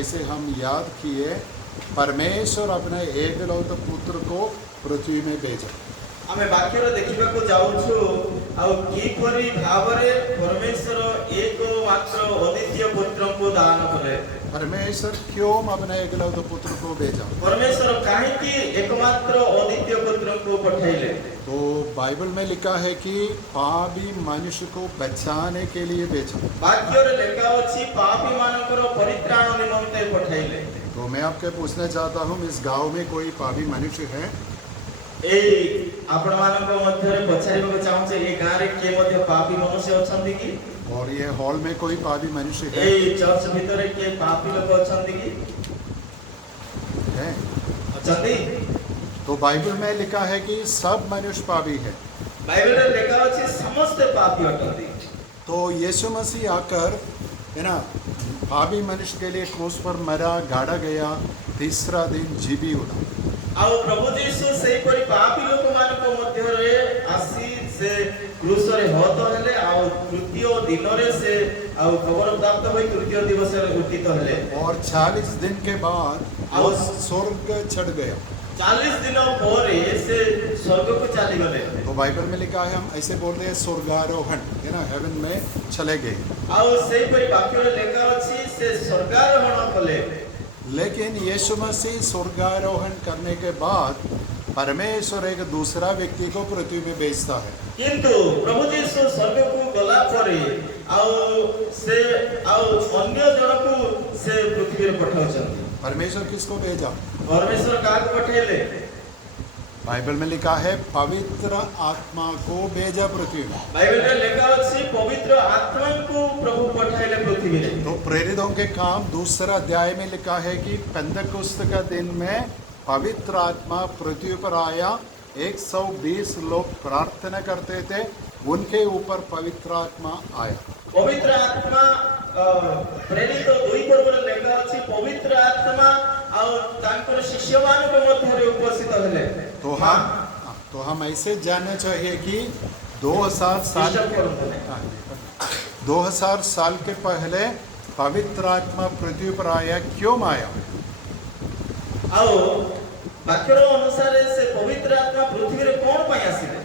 जैसे हम याद किए, परमेश्वर अपने एकलौते पुत्र को पृथ्वी में भेजा। आमे वाक्यर देखिबा को जाउछु आउ किपरि भावरे परमेश्वर एक मात्र अद्वितीय पुत्र को दान कले। परमेश्वर क्यों अपने एकलौते पुत्र को भेजा? परमेश्वर काहे कि एकमात्र अद्वितीय पुत्र को पठाइले? तो बाइबल में लिखा है कि पापी मनुष्य को बचाने के लिए भेजा। वाक्यर लेखा अछि पापी मानकर परित्राण निमंते पठाइले। तो मैं आपके पूछना चाहता हूँ, इस गांव में कोई पापी मनुष्य है? ए आपण मानको मध्य रे पछारिबा को चाहूचे ए गां रे के मध्य पापी मनुष्य अछंती की? और ये हॉल में कोई पापी मनुष्य है? ए चर्च भीतर के पापी लोग अछंती की? है अछंती? तो बाइबल में लिखा है कि सब मनुष्य पापी है। बाइबल रे लिखा अछि समस्त पापी अछंती। तो यीशु मसीह आकर, है ना, पापी मनुष्य के लिए क्रूस पर मरा, गाड़ा गया, तीसरा दिन जीवी उठा। आउ प्रभु यीशु सेही परि पापी लोक मानको मध्य रे आसी से क्रूस रे हत हेले, आउ तृतीय दिन रे से आउ खबर प्राप्त होई तृतीय दिवस रे उठित हेले। और 40 दिन के बाद वो स्वर्ग चढ़ गया। 40 दिनों परे से स्वर्ग को चली गले। तो बाइबल में लिखा है, हम ऐसे बोलते हैं स्वर्गारोहण, है ना, हेवन में चले गए। आउ सेही परि वाक्य रे लिखा अछि से स्वर्गारोहण कले। लेकिन यीशु मसीह स्वर्गारोहण करने के बाद परमेश्वर एक दूसरा व्यक्ति को पृथ्वी में भेजता है। किंतु प्रभु यीशु स्वर्ग को गला परे आउ अन्य जन को से पृथ्वी रे पठाउछन्ती। परमेश्वर किसको भेजा? परमेश्वर काको पठेले? बाइबल में लिखा है पवित्र आत्मा को भेजा पृथ्वी में। बाइबल में लिखा अछि पवित्र आत्मा को प्रभु पठाइले पृथ्वी रे। तो प्रेरितों के काम दूसरा अध्याय में लिखा है कि पेंतकुस्त का दिन में पवित्र आत्मा पृथ्वी पर आया, 120 लोग प्रार्थना करते थे, उनके ऊपर पवित्र आत्मा आया। पवित्र आत्मा प्रेरित 2 पर्व लिखा अछि पवित्र आत्मा और तांकर शिष्यमान के मध्य रे उपस्थित हेले। तो हम ऐसे जानना चाहिए कि 2000 साल के पहले पवित्र आत्मा पृथ्वी पर आया, क्यों आया? आओ वाक्य अनुसार से पवित्र आत्मा पृथ्वी रे कोन पय आसीले?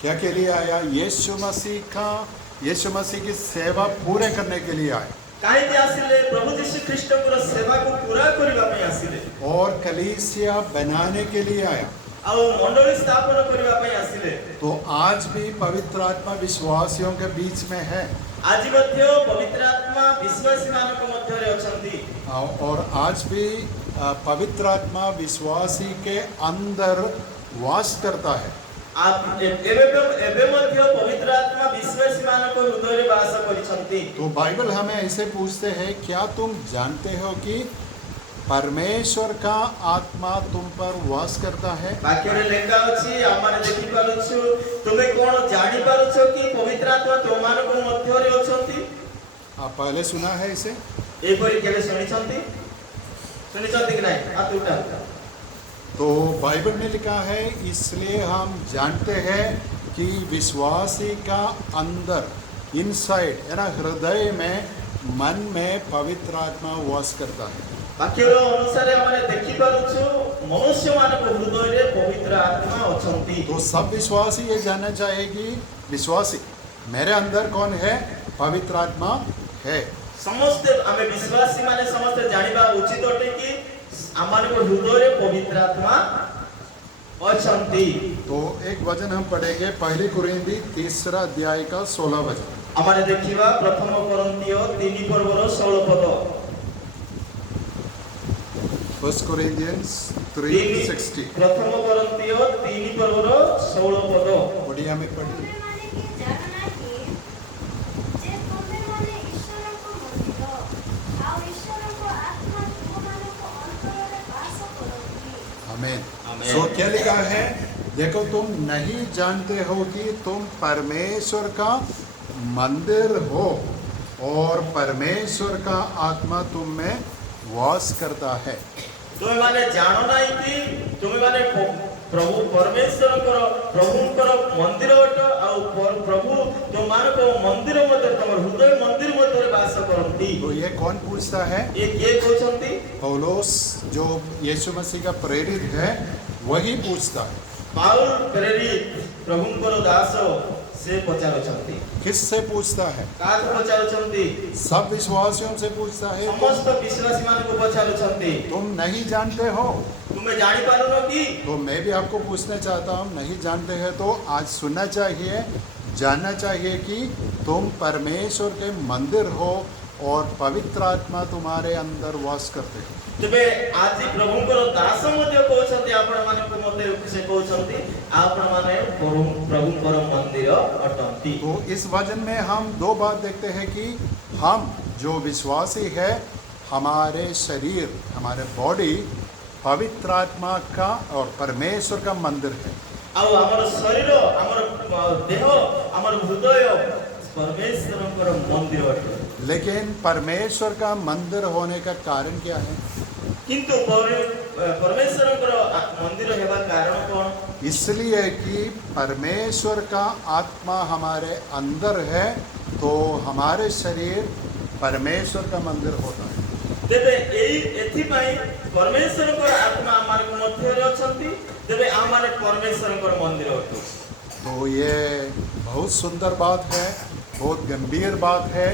क्या के लिए आया? यीशु मसीह की सेवा पूरे करने के लिए आया। काहे के आसीले? प्रभु यीशु ख्रीष्ट को सेवा को पूरा करबा में आसीले। और कलीसिया बनाने के लिए आया। और मंडली स्थापना करबा में आसीले। तो आज भी पवित्र आत्मा विश्वासियों के बीच में है। आज मध्य पवित्र आत्मा विश्वासी मानव के मध्य रे अछंती। और आज भी पवित्र आत्मा विश्वासी के अंदर वास करता है। आप एबे मध्य पवित्र आत्मा विश्वासी मानव को हृदय रे वास करिसंती। तो बाइबल हमें ऐसे पूछते हैं, क्या तुम जानते हो कि परमेश्वर का आत्मा तुम पर वास करता है? वाक्य रे लेखा अछि, आमाने देखि पारुछु, तुमे कोन जानि पारुछो कि पवित्र आत्मा तुमान को मध्य रे अछंती? आप पहले सुना है इसे? ए परि केबे सुनिसंती कि नहीं? हाथ उठा। तो बाइबल में लिखा है, इसलिए हम जानते हैं कि विश्वासी का अंदर, इनसाइड, है ना, हृदय में, मन में पवित्र आत्मा वास करता है। वाक्य अनुसार हमने देखि पारुछु मनुष्य मानव हृदय रे पवित्र आत्मा अछंती। तो सब विश्वासी ये जानना चाहिए कि विश्वासी मेरे अंदर कौन है? पवित्र आत्मा है। समस्त हमें विश्वासी माने समस्त जानिबा उचित अटे कि आमान को हृदय रे पवित्र आत्मा अछंती। तो एक वचन हम पढ़ेंगे, पहली कुरिन्थी 3 अध्याय का 16 वचन। हमारे देखिबा प्रथम कोरिन्थियो 3 पर्वर 16 पद। 1 Corinthians 3:16। प्रथम कोरिन्थियो 3 पर्वर 16 पद। ओडिया में पढ़िए। आमीन। सो क्या लिखा है? देखो, तुम नहीं जानते हो कि तुम परमेश्वर का मंदिर हो और परमेश्वर का आत्मा तुम में वास करता है। तुम्हें माने जानो नहीं कि तुम्हें माने प्रभु परमेश्वर प्रभुंकर मंदिर अट आ प्रभु तो मानक मंदिर मध्य तमर हृदय मंदिर मध्य वास करती। तो ये कौन पूछता है? ये के कहते पौलोस जो यीशु मसीह का प्रेरित है वही पूछता है। पाउल प्रेरित प्रभुंकर दास से पचारुछंती। किससे पूछता है? काज पचारुछंती। सब विश्वासियों से पूछता है। समस्त विश्वासी मान को पचारुछंती। तुम नहीं जानते हो? तुम्हें जानी पारो कि? तो मैं भी आपको पूछना चाहता हूँ, नहीं जानते हैं तो आज सुनना चाहिए, जानना चाहिए कि तुम परमेश्वर के मंदिर हो और पवित्र आत्मा तुम्हारे अंदर वास करते हो। तेबे आज प्रभुंकर दास मध्य कहते आपण माने को मते से कहते आपण माने प्रभुंकर मंदिर अटंती। तो इस वचन में हम दो बात देखते हैं कि हम जो विश्वासी है, हमारे शरीर, हमारे बॉडी पवित्र आत्मा का और परमेश्वर का मंदिर है। आउ हमर शरीर, हमर देह, हमर हृदय परमेश्वरंकर मंदिर अटे। लेकिन परमेश्वर का मंदिर होने का कारण क्या है? किंतु परमेश्वरंकर मंदिर हेबा कारण कोन? इसलिए कि परमेश्वर का आत्मा हमारे अंदर है, तो हमारे शरीर परमेश्वर का मंदिर होता है। तेबे एई एथि पई परमेश्वरंकर आत्मा हमारे मध्य रे अछंती, तेबे आमाने परमेश्वरंकर मंदिर अटू। तो ये बहुत सुंदर बात है, बहुत गंभीर बात है,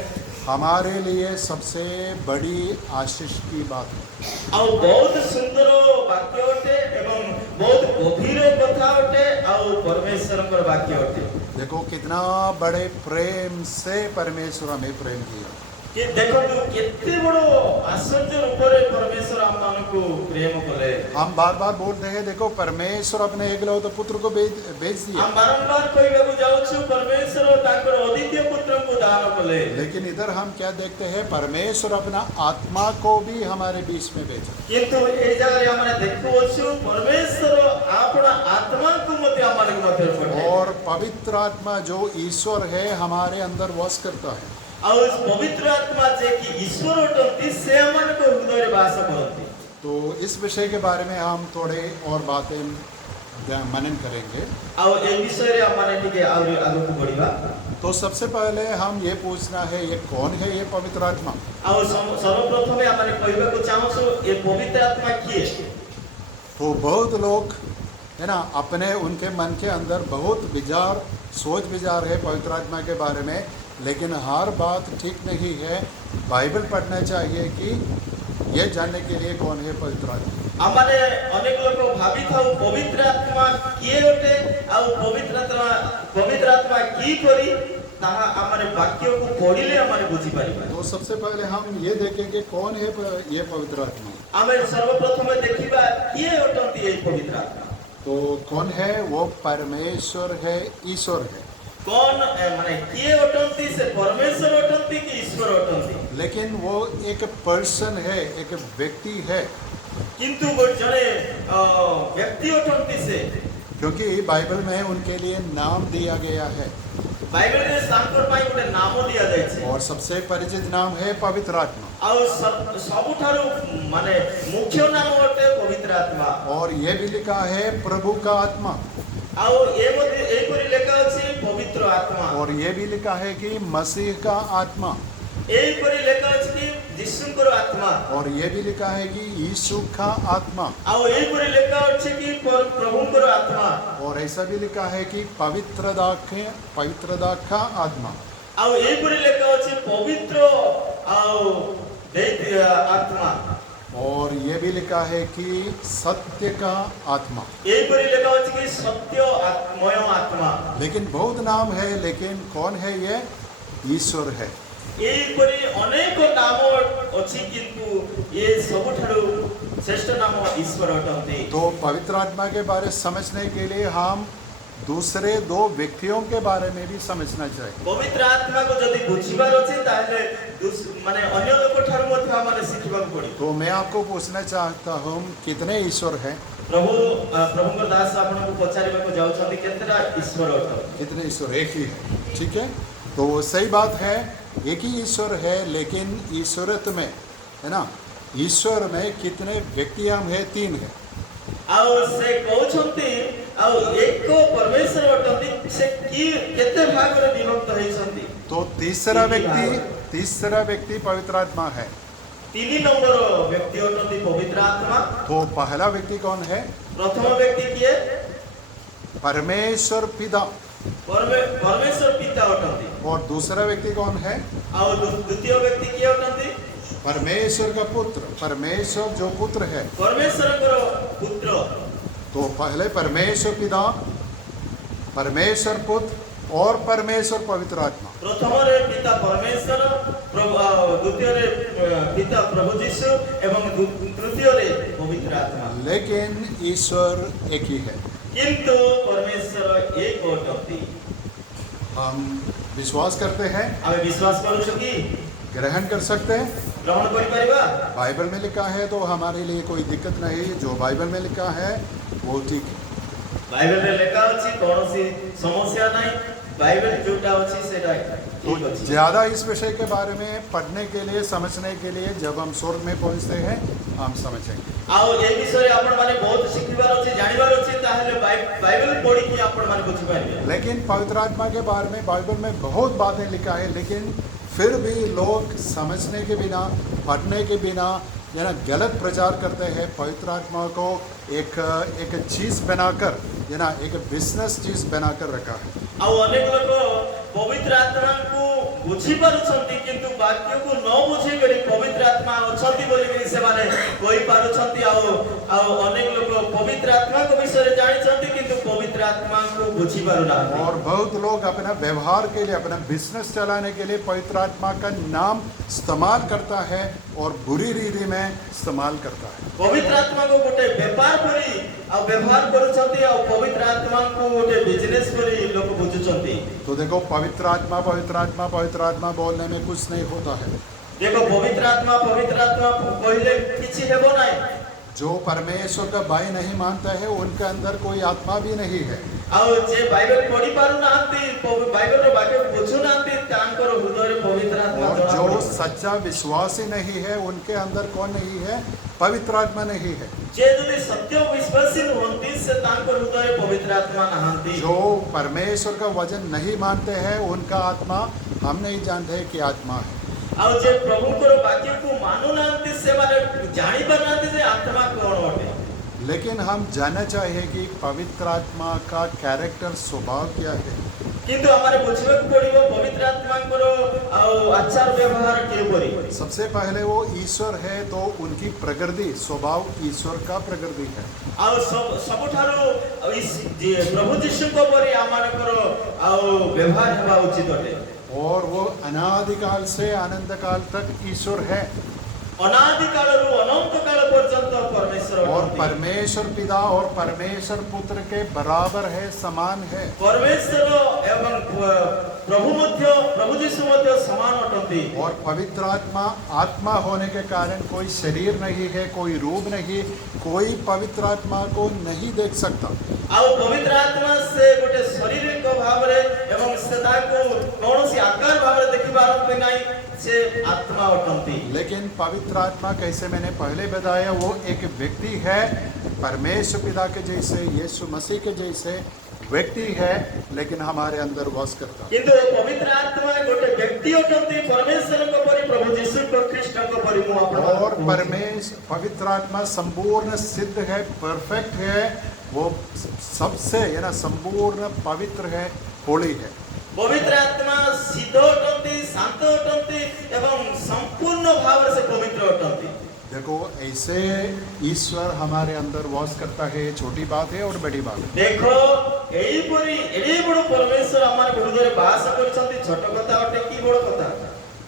हमारे लिए सबसे बड़ी आशीष की बात है। और बहुत सुंदर वाक्य अटे एवं बहुत गभीर कथा अटे और परमेश्वरंकर वाक्य अटे। देखो कितना बड़े प्रेम से परमेश्वर हमें प्रेम किया। कि देखो तू कितने बड़ो आश्चर्य रूप रे परमेश्वर हम मान को प्रेम कले। हम बार बार बोलते हैं, देखो परमेश्वर अपने एकलौते पुत्र को भेज दिया। हम बारंबार कहबो जाऊ छु परमेश्वर ताकर अद्वितीय पुत्र को दान कले। लेकिन इधर हम क्या देखते हैं? परमेश्वर अपना आत्मा को भी हमारे बीच में भेजा। किंतु ए जगह हमने देखो छु परमेश्वर अपना आत्मा को मते हमारे मध्य पठे। और पवित्र आत्मा जो ईश्वर है हमारे अंदर वास करता है। और इस पवित्र आत्मा जे कि ईश्वर अटंती से मन को हृदय रे वास करती। तो इस विषय के बारे में हम थोड़े और बातें मनन करेंगे। और ए विषय रे हमने टिके और आगे को बढ़िबा। तो सबसे पहले हम ये पूछना है, ये कौन है ये पवित्र आत्मा? और सर्वप्रथम हमने कहबा को चाहू छु ये पवित्र आत्मा किए। तो बहुत लोग है ना, अपने उनके मन के अंदर बहुत विचार, सोच विचार है पवित्र आत्मा के बारे में, लेकिन हर बात ठीक नहीं है। बाइबल पढ़ना चाहिए कि ये जानने के लिए कौन है पवित्र आत्मा। हमारे अनेक लोग भावी था पवित्र आत्मा किए होते और पवित्र आत्मा की करी ताहा हमारे वाक्यों को पढ़िले हमारे बुझी पारिबा। तो सबसे पहले हम ये देखेंगे कौन है ये पवित्र आत्मा। हमें सर्वप्रथम देखिबा किए होतंती ये पवित्र आत्मा। तो कौन है? वो परमेश्वर है, ईश्वर है। कौन माने किए अटंती से परमेश्वर अटंती कि ईश्वर अटंती? लेकिन वो एक पर्सन है, एक व्यक्ति है। किंतु वो जने व्यक्ति अटंती से, क्योंकि बाइबल में उनके लिए नाम दिया गया है। बाइबल रे सांकर पाई गोटे नाम दिया जाय छे और सबसे परिचित नाम है पवित्र आत्मा। और सबुठारो माने मुख्य नाम होते पवित्र आत्मा। और ये भी लिखा है प्रभु का आत्मा। और ये मध्ये एक परि लेखा अछि पवित्र आत्मा। और ये भी लिखा है कि मसीह का आत्मा। एक परि लेखा अछि कि यीशुकर आत्मा। और ये भी लिखा है कि यीशु का आत्मा। और एक परि लेखा अछि कि प्रभुकर आत्मा। और ऐसा भी लिखा है कि पवित्रता का आत्मा। और एक परि लेखा अछि पवित्र और दैत्य आत्मा। और ये भी लिखा है कि सत्य का आत्मा। एक परि लेखा अछि कि सत्य आत्मय आत्मा। लेकिन बहुत नाम है, लेकिन कौन है ये? ईश्वर है। एक परि अनेक नाम अछि किंतु ये सबुठारो श्रेष्ठ नाम ईश्वर अटंती। तो पवित्र आत्मा के बारे समझने के लिए हम दूसरे दो व्यक्तियों के बारे में भी समझना चाहिए। पवित्र आत्मा को यदि बुझिबार अछि ताले माने अन्य लोक ठार मध्य माने सिखिबा पड़ी। तो मैं आपको पूछना चाहता हूँ, कितने ईश्वर हैं? प्रभुकर दास आपन को पचारिबा को जाउ छथि केतरा ईश्वर अटंती? कितने ईश्वर? एक ही है। ठीक है, तो सही बात है, एक ही ईश्वर है। लेकिन ईश्वरत्व में है ना, ईश्वर में कितने व्यक्ति हम हैं? तीन है। ଆଉ ସେ କହୁଛନ୍ତି ଆଉ ଏକ ପରମେଶ୍ୱର ଅଟନ୍ତି ସେ କି କେତେ ଭାଗରେ ବିଭକ୍ତ ହେଇଛନ୍ତି। तो तीसरा व्यक्ति पवित्र आत्मा है। 3 नंबर व्यक्ति अटନ୍ତି पवित्र आत्मा। तो पहला व्यक्ति कौन है? प्रथम व्यक्ति किए? परमेश्वर पिता। परमेश्वर पिता अटନ୍ତି। और दूसरा व्यक्ति कौन है? ଆଉ द्वितीय व्यक्ति किए अटନ୍ତି? परमेश्वर का पुत्र, परमेश्वर जो पुत्र है। परमेश्वरଙ୍କର पुत्र। तो पहले परमेश्वर पिता, परमेश्वर पुत्र और परमेश्वर पवित्र आत्मा। प्रथम रे पिता परमेश्वर, द्वितीय रे पिता प्रभु यीशु एवं तृतीय रे पवित्र आत्मा। लेकिन ईश्वर एक ही है। किंतु परमेश्वर एक अटନ୍ତି। हम विश्वास करते हैं, आमे विश्वास करूछु कि ग्रहण कर सकते हैं। ग्रहण करि परिबा। बाइबल में लिखा है तो हमारे लिए कोई दिक्कत नहीं। जो बाइबल में लिखा है वो ठीक है। बाइबल रे लेखा अछि कोनोसी समस्या नहीं। बाइबल जोटा अछि सेटा तो ठीक अछि। ज़्यादा इस विषय के बारे में पढ़ने के लिए, समझने के लिए जब हम स्वर्ग में पहुंचते हैं हम समझेंगे। आउ ए विषय आपण माने बहुत शिखिबार अछि, जानिबार अछि, ताहेले बाइबल पढ़ी कि आपण माने बुझि पारिबे। लेकिन पवित्र आत्मा के बारे में बाइबल में बहुत बातें लिखा है, लेकिन फिर भी लोग समझने के बिना, पढ़ने के बिना गलत प्रचार करते हैं। पवित्र आत्मा को एक चीज़ बनाकर एक बिजनेस चीज़ बनाकर रखा है। आउ अनेक लोग पवित्र आत्मा को बुझी पारुछंती किंतु वाक्य को न बुझी करी पवित्र आत्मा अछंती बोली कि से माने कोई पारुछंती। आउ अनेक लोग पवित्र आत्मा को विषय जानि छंती किंतु पवित्र आत्मा को बुझी पारुना। और बहुत लोग अपना व्यवहार के लिए, अपना बिजनेस चलाने के लिए पवित्र आत्मा का नाम इस्तेमाल करता है और बुरी रीति में इस्तेमाल करता है। पवित्र आत्मा को गोटे व्यापार करी आ व्यवहार करूछंती आ पवित्र आत्मा को गोटे बिजनेस करी लोग बुझुछंती। तो देखो पवित्र आत्मा पवित्र आत्मा पवित्र आत्मा बोलने में कुछ नहीं होता है। देखो पवित्र आत्मा कहले किछि हेबो नाही। जो परमेश्वर का भाई नहीं मानता है उनके अंदर कोई आत्मा भी नहीं है। आउ जे बाइबल पढ़ी पारु नांती, बाइबल रो वाक्य बुझु नांती, तांकर हृदय रे पवित्र आत्मा और जमा जो पड़ी। सच्चा विश्वासी नहीं है उनके अंदर कौन नहीं है? पवित्र आत्मा नहीं है। जे जदि सत्य विश्वासी होंती से तांकर हृदय पवित्र आत्मा नहांती। जो परमेश्वर का वचन नहीं मानते हैं उनका आत्मा हम नहीं जानते कि आत्मा है। आउ जे प्रभु को वाक्य को मानु नांती से माने जानि बनाते जे आत्मा कौन होते। लेकिन हम जानना चाहिए कि पवित्र आत्मा का कैरेक्टर, स्वभाव क्या है। किंतु हमारे बुझवे को पड़िबो पवित्र आत्मा को आचार व्यवहार के परि। सबसे पहले वो ईश्वर है तो उनकी प्रकृति, स्वभाव ईश्वर का प्रकृति है। आउ सबठारो इस प्रभु यीशु को परि आमानकर व्यवहार हेबा उचित अटे। और वो अनादिकाल से अनंत काल तक ईश्वर है। अनादि कालରୁ अनंत काल पर्यंत परमेश्वर और अटନ୍ତି। परमेश्वर पिता और परमेश्वर पुत्र के बराबर है, समान है। परमेश्वर एवं प्रभु मध्य प्रभु यीशु मध्य समान अटନ୍ତି। और पवित्र आत्मा, आत्मा होने के कारण कोई शरीर नहीं है, कोई रूप नहीं, कोई पवित्र आत्मा को नहीं देख सकता। आउ पवित्र आत्मा से गोटे शारीरिक भाव रे एवं सदा को कौनसी आकार भाव रे देखि पारत नहीं से आत्मा अटନ୍ତି। लेकिन पवित्र आत्मा कैसे मैंने पहले बताया वो एक व्यक्ति है, परमेश्वर पिता के जैसे, यीशु मसीह के जैसे व्यक्ति है, लेकिन हमारे अंदर वास करता है। किंतु पवित्र आत्मा गोटे व्यक्ति अटନ୍ତି, परमेश्वर को परि प्रभु यीशु को ख्रीष्ट को परि मु आपन। और परमेश्वर पवित्र आत्मा संपूर्ण सिद्ध है, परफेक्ट है, वो सबसे संपूर्ण पवित्र है, होली है। पवित्र आत्मा सिद्ध अटନ୍ତି, शांत अटନ୍ତି एवं संपूर्ण भाव से पवित्र अटନ୍ତି। देखो ऐसे ईश्वर हमारे अंदर वास करता है, छोटी बात है और बड़ी बात है। देखो एई परि एडी बड़ परमेश्वर हमारे हृदय रे वास करछंती, छोट कथा अटे कि बड़ कथा।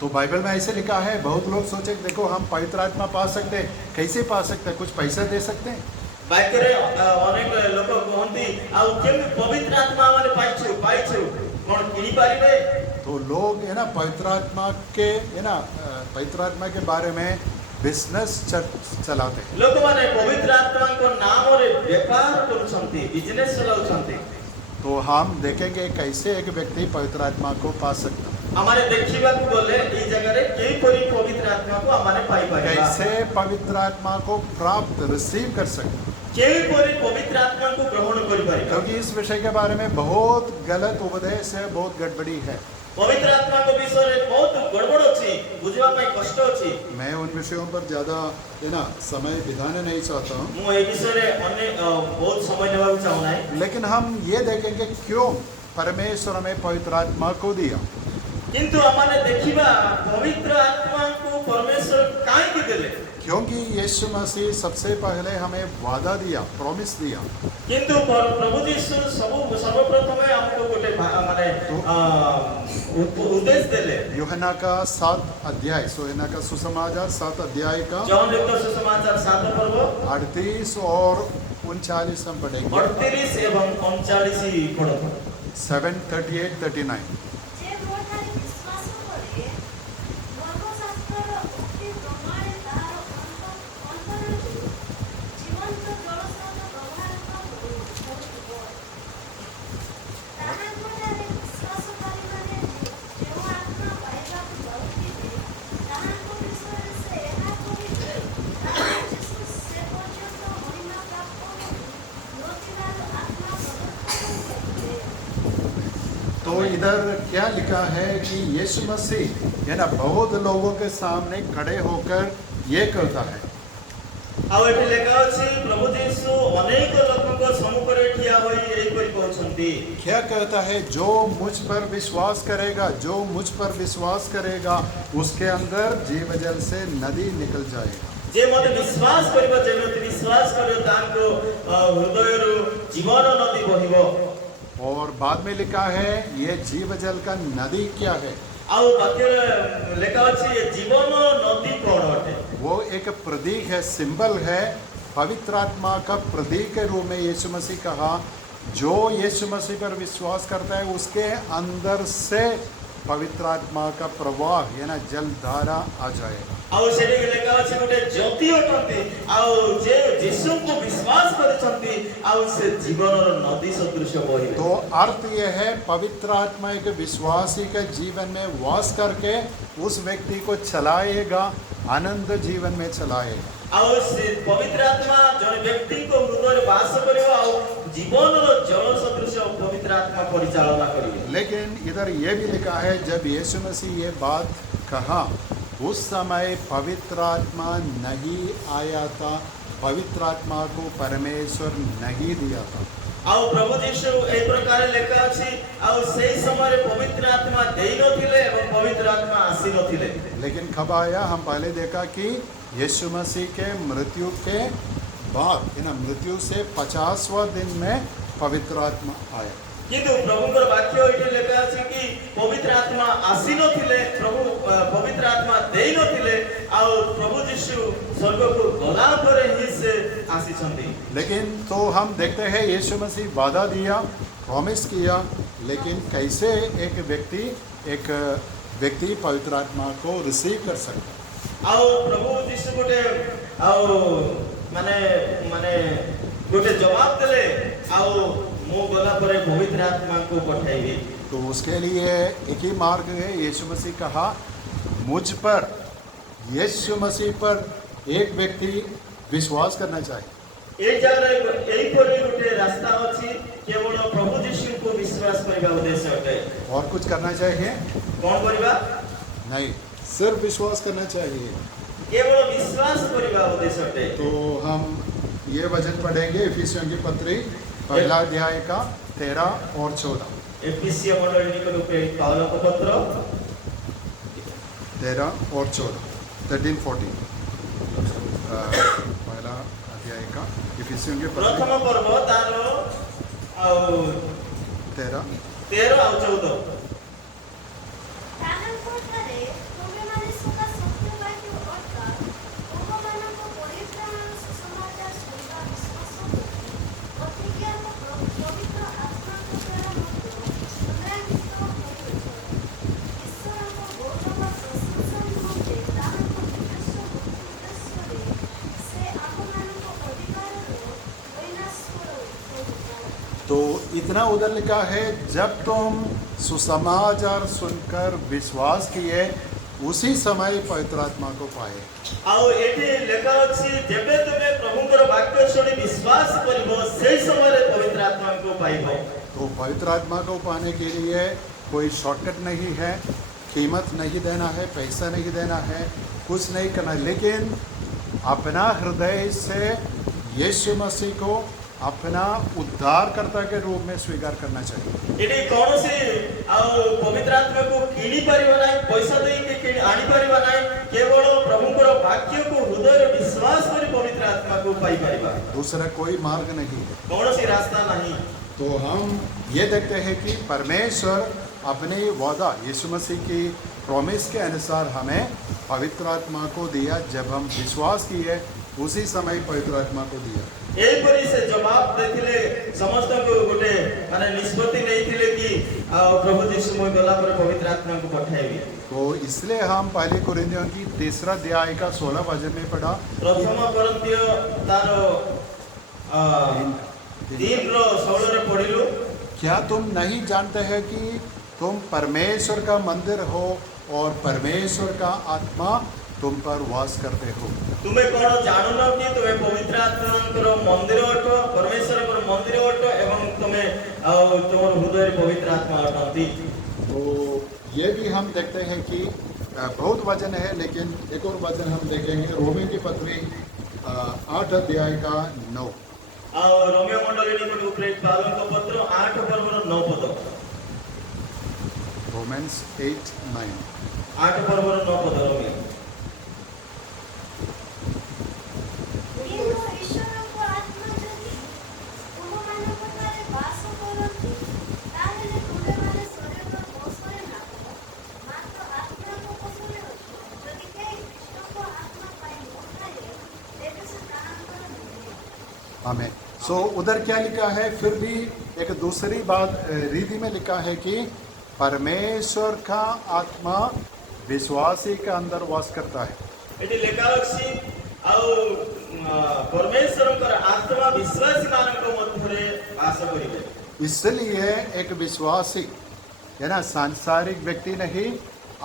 तो बाइबल में ऐसे लिखा है। बहुत लोग सोचे देखो हम पवित्र आत्मा पा सकते हैं, कैसे पा सकते हैं? कुछ पैसा दे सकते हैं? बाइक रे अनेक लोग कहंती आ केम पवित्र आत्मा माने पाइछु कौन किनी पारिबे। तो लोग पवित्र आत्मा के पवित्र आत्मा के बारे में बिजनेस चलाते हैं। लोग माने पवित्र आत्मा को नाम रे व्यापार करूछंती, बिजनेस चलाउछंती। तो हम देखेंगे कैसे एक व्यक्ति पवित्र आत्मा को पा सकता है। हमारे देखिबा को बोले ई जगह रे केई परि पवित्र आत्मा को हमारे पाई पाइबा। कैसे पवित्र आत्मा को प्राप्त, रिसीव कर सकते हैं। केपरि पवित्र आत्मा को ग्रहण करि पारिबा क्योंकि इस विषय के बारे में बहुत गलत उपदेश है, बहुत गड़बड़ी है। पवित्र आत्मा को विषय रे बहुत गड़बड़ अछि, बुझवा पई कष्ट अछि। मैं उन विषयों पर ज़्यादा समय बिताना नहीं चाहता हूँ, मु ए विषय रे अन्य बहुत समय नेबा चाहू नै। लेकिन हम ये देखेंगे क्यों परमेश्वर हमें पवित्र आत्मा को दिया। किंतु हमने देखिबा पवित्र आत्मा को परमेश्वर काहे के देले? क्योंकि यीशु मसीह सबसे पहले हमें वादा दिया, प्रॉमिस दिया। किंतु प्रभु यीशु सर्वप्रथम हमको गोटे माने उपदेश देले। यूहन्ना का 7 अध्याय, यूहन्ना का सुसमाचार 7 अध्याय का जॉन लिखित सुसमाचार 7 पर्व 38 और 39 हम पढ़ेंगे। 38 एवं 39 ही पढ़ो। 7, 38, 39। जे मोठारे विश्वास करे धर्मशास्त्रର ଉକ୍ତି ପ୍ରମାଣେ ତାହାର ଅନ୍ତରରେ ଜୀବନ୍ତ ଜଳସ୍ରୋତ ପ୍ରବାହିତ କରୁଥିବ। ତାହାଙ୍କଠାରେ ବିଶ୍ୱାସକାରୀମାନେ ଯେଉଁ ଆତ୍ମା ପାଇବାକୁ ଯାଉଥିବେ ତାହାଙ୍କ ବିଷୟରେ ସେ ଏହା କହିବେ, ତାହା ଯୀଶୁ ସେ ପର୍ଯ୍ୟନ୍ତ ମହିମା ପ୍ରାପ୍ତ ନଥିବାରୁ ଆତ୍ମା ପ୍ରଦତ୍ତ କରିବେ। तो इधर क्या लिखा है कि यीशु मसीह बहुत लोगों के सामने खड़े होकर ये कहता है। आउ एठी लेखा अछि प्रभु यीशु अनेक लोकक सम्मुखरे ठिया होई एई परि कहउछन्ती। क्या कहता है? जो मुझ पर विश्वास करेगा, जो मुझ पर विश्वास करेगा उसके अंदर जीवजल से नदी निकल जाएगा। जे मते विश्वास करिबा, जे मते विश्वास करियो तांको हृदयरु जीवन नदी बहिबो। और बाद में लिखा है ये जीवजल का नदी क्या है? आउ वाक्य लेखा अछि ये जीवन नदी कोन अटे? वो एक प्रतीक है, सिंबल है। पवित्र आत्मा का प्रतीक के रूप में यीशु मसीह कहा, जो यीशु मसीह पर विश्वास करता है उसके अंदर से पवित्र आत्मा का प्रवाह जलधारा आ जाएगा। आउ सेठी लेखा अछि गोटे ज्योति अटंती, आउ जे यीशु को विश्वास करछंती आउ से जीवनर नदी सदृश बहिबे। तो अर्थ यह है पवित्र आत्मा एक विश्वासी के जीवन में वास करके उस व्यक्ति को चलाएगा, आनंद जीवन में चलाएगा। आउ से पवित्र आत्मा जन व्यक्ति को हृदय वास करियो, आउ जीवनर जल सदृश पवित्र आत्मा परिचालना करियो। लेकिन इधर ये भी लिखा है जब यीशु मसीह ये बात कहा उस समय पवित्र आत्मा नहीं आया था, पवित्र आत्मा को परमेश्वर नहीं दिया था। आउ प्रभु यीशु ए प्रकार लेखा अछि, आउ सेही समय पवित्र आत्मा देई नथिले एवं पवित्र आत्मा आसी नथिले। लेकिन कब आया? हम पहले देखा कि यीशु मसीह के मृत्यु के बाद, मृत्यु से 50वां दिन में पवित्र आत्मा आया। किंतु प्रभुଙ୍କର वाक्य एठी लेखा अछि कि पवित्र आत्मा आसी नथिले, प्रभु पवित्र आत्मा देई नथिले, आउ प्रभु यीशु स्वर्ग को गला पर ही से आसी छथि। लेकिन तो हम देखते हैं यीशु मसीह वादा दिया, प्रॉमिस किया, लेकिन कैसे एक व्यक्ति पवित्र आत्मा को रिसीव कर सकता? आउ प्रभु यीशु गोटे आउ माने गोटे जवाब देले, आउ मो गला पर पवित्र आत्मा को पठाइबे। तो उसके लिए एक ही मार्ग है। यीशु मसीह कहा मुझ पर, यीशु मसीह पर एक व्यक्ति विश्वास करना चाहिए। एक जगह एई पर गोटे रास्ता अछि, केवल प्रभु यीशु को विश्वास करबा उद्देश्य अटे। और कुछ करना चाहिए कोन करबा? नहीं, सिर्फ विश्वास करना चाहिए। केवल विश्वास करबा उद्देश्य अटे। तो हम ये वचन पढ़ेंगे इफिसियों की पत्री पहला अध्याय का 13 और 14। एफिसियो मंडली निकट प्रेरित पावल का पत्र 13 और 14, 13, 14 पहला अध्याय का इफिसियों के पत्री प्रथम पर्व तारो आउ 13 और 14। ତାହାଙ୍କଠାରେ ତୁମେମାନେ ସଦା ସତ୍ୟ ବାକ୍ୟ ଅର୍ଥାତ୍ ତୁମମାନଙ୍କ ପରିତ୍ରାଣର ସୁସମାଚାର ଶୁଣିବା ବିଶ୍ୱାସ କରି ଅତିଜ୍ଞାନ ପବିତ୍ର ଆତ୍ମାଙ୍କ ଦ୍ୱାରା ମଧ୍ୟ ସଂଗ୍ରାମିତ ହୋଇଅଛ। ଈଶ୍ୱରଙ୍କ ଗୌରବ ପ୍ରଶଂସା ନିମନ୍ତେ ତାହାଙ୍କ ନିଜସ୍ୱ ମୁଖ୍ୟ ଉଦ୍ଦେଶ୍ୟରେ ସେ ଆମମାନଙ୍କ ଅଧିକାରର ବୈନାଶ୍ଵର ଉଦ୍ଧରିତ। तो इतना उधर लिखा है जब तुम सुसमाचार सुनकर विश्वास किए उसी समय पवित्र आत्मा को पाए। आउ एठी लेखा अछि जेबे तुमे प्रभुଙ୍କର वाक्य शुणी विश्वास विश्वास करिबो से समय रे पवित्र आत्मा को पाइबो। तो पवित्र आत्मा को पाने के लिए कोई शॉर्टकट नहीं है, कीमत नहीं देना है, पैसा नहीं देना है, कुछ नहीं करना, लेकिन अपना हृदय से यीशु मसीह को अपना उद्धारकर्ता के रूप में स्वीकार करना चाहिए। एडी कोनोसी पवित्र आत्मा को किनी परिबा नाही, पैसा देई के किनी आनी परिबा नाही, केवल प्रभुଙ୍କର वाक्य को हृदय रे विश्वास करी पवित्र आत्मा को पाई परिबा। दूसरा कोई मार्ग नहीं है। कोनोसी रास्ता नहीं। तो हम ये देखते हैं कि परमेश्वर अपने वादा यीशु मसीह की प्रॉमिस के अनुसार हमें पवित्र आत्मा को दिया। जब हम विश्वास किए उसी समय पवित्र आत्मा को दिया। एई परी से जवाब देथिले समस्त को गोटे माने निष्पत्ति नैथिले कि प्रभु यीशु मसीह गला पर पवित्र आत्मा को पठाइबे। तो इसलिए हम पहले कुरिन्थियों की 3 अध्याय का 16 वचन में पढ़ा। प्रथम कोरिन्थिय तारो 3 रो 16 रे पढ़िलु। क्या तुम नहीं जानते हैं कि तुम परमेश्वर का मंदिर हो और परमेश्वर का आत्मा तुम पर वास करते हो। तुम्हें कौन जानू न कि तुम्हें पवित्र आत्मा करो मंदिर अटो, परमेश्वर करो मंदिर अटो एवं तुम्हें तुम हृदय पवित्र आत्मा अटंती। तो ये भी हम देखते हैं कि बहुत वचन है, लेकिन एक और वचन हम देखेंगे रोमी की पत्री 8 अध्याय का 9। रोमियो मंडली निकट उपरेख पालन को पत्र 8 पर्वर 9 पद। रोमन्स 8:9 8 पर्वर 9 पद रोमियो। କିନ୍ତୁ ଈଶ୍ୱରଙ୍କ ଆତ୍ମା ଯଦି ତୁମମାନଙ୍କ ଠାରେ ବାସ କରନ୍ତି, ତାହେଲେ ତୁମେମାନେ ଶରୀରର ବଶରେ ନାହଁ, ମାତ୍ର ଆତ୍ମାଙ୍କ ବଶରେ ଅଛ। ଯଦି କେହି ଖ୍ରୀଷ୍ଟଙ୍କ ଆତ୍ମା ପାଇ ନଥାଏ, ତେବେ ସେ ତାହାଙ୍କର ନୁହେଁ। हमें उधर क्या लिखा है? फिर भी एक दूसरी बात रीति में लिखा है कि परमेश्वर का आत्मा विश्वासी के अंदर वास करता है। एटी लेखा अछि परमेश्वर आत्मा विश्वासी मानक मध्य वास करिबे। इसलिए एक विश्वासी है ना, सांसारिक व्यक्ति नहीं,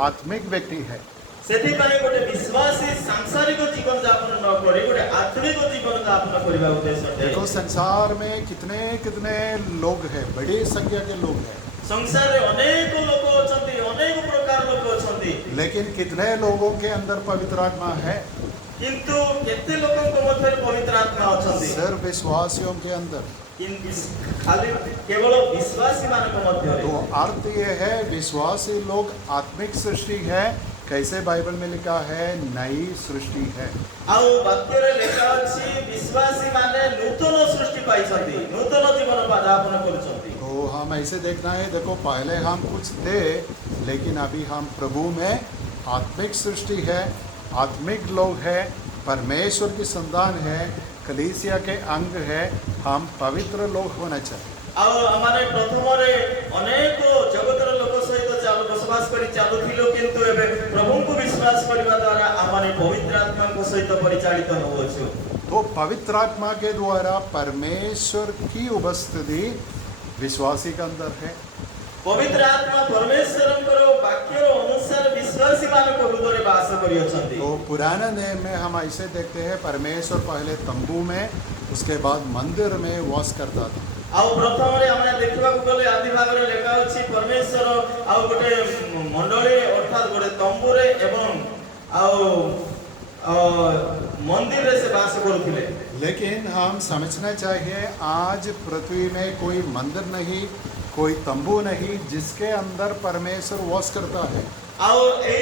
आत्मिक व्यक्ति है। सेति पय गोटे विश्वासी सांसारिक जीवन यापन न करी गोटे आत्मिक जीवन यापन करबा उद्देश्य है। देखो संसार में कितने कितने लोग हैं, बड़ी संख्या के लोग हैं, संसार रे अनेक लोक अछंती, अनेक प्रकार लोक अछंती, लेकिन कितने लोगों के अंदर पवित्र आत्मा है? किंतु केते लोकन को मध्य पवित्र आत्मा अछंती? सिर्फ विश्वासियों के अंदर। खाली केवल विश्वासी मानक मध्य। तो अर्थ ये है विश्वासी लोग आत्मिक सृष्टि है। कैसे बाइबल में लिखा है? नई सृष्टि है। आउ वाक्य रे लेखा अछि विश्वासी माने नूतन सृष्टि पाइछंती, नूतन जीवन यापन करछंती। तो हम ऐसे देखना है, देखो पहले हम कुछ थे, लेकिन अभी हम प्रभु में आत्मिक सृष्टि है, आत्मिक लोग है, परमेश्वर की संतान है, कलीसिया के अंग है, हम पवित्र लोग होना चाहिए। आमाने प्रथम रे अनेक जगतर लोक सहित बसवास करी चालुथिलो, किंतु एबे प्रभु को विश्वास करबा द्वारा आमाने पवित्र आत्मा को सहित परिचालित होवछु। तो पवित्र आत्मा के द्वारा परमेश्वर की उपस्थिति विश्वासी के अंदर है। पवित्र आत्मा परमेश्वर वाक्य अनुसार विश्वासी मानक हृदय वास करि अछंती। तो पुराने नियम में हम ऐसे देखते हैं, परमेश्वर पहले तंबू में, उसके बाद मंदिर में वास करता था। आउ प्रथम रे हमने देखबा को गले आदि भाग रे लेखा अछि परमेश्वर आउ गोटे मंडली अर्थात गोटे तंबू रे एवं आउ मंदिर रे से वास करुथिले। लेकिन हम समझना चाहिए आज पृथ्वी में कोई मंदिर नहीं, कोई तंबू नहीं जिसके अंदर परमेश्वर वास करता है। आउ एई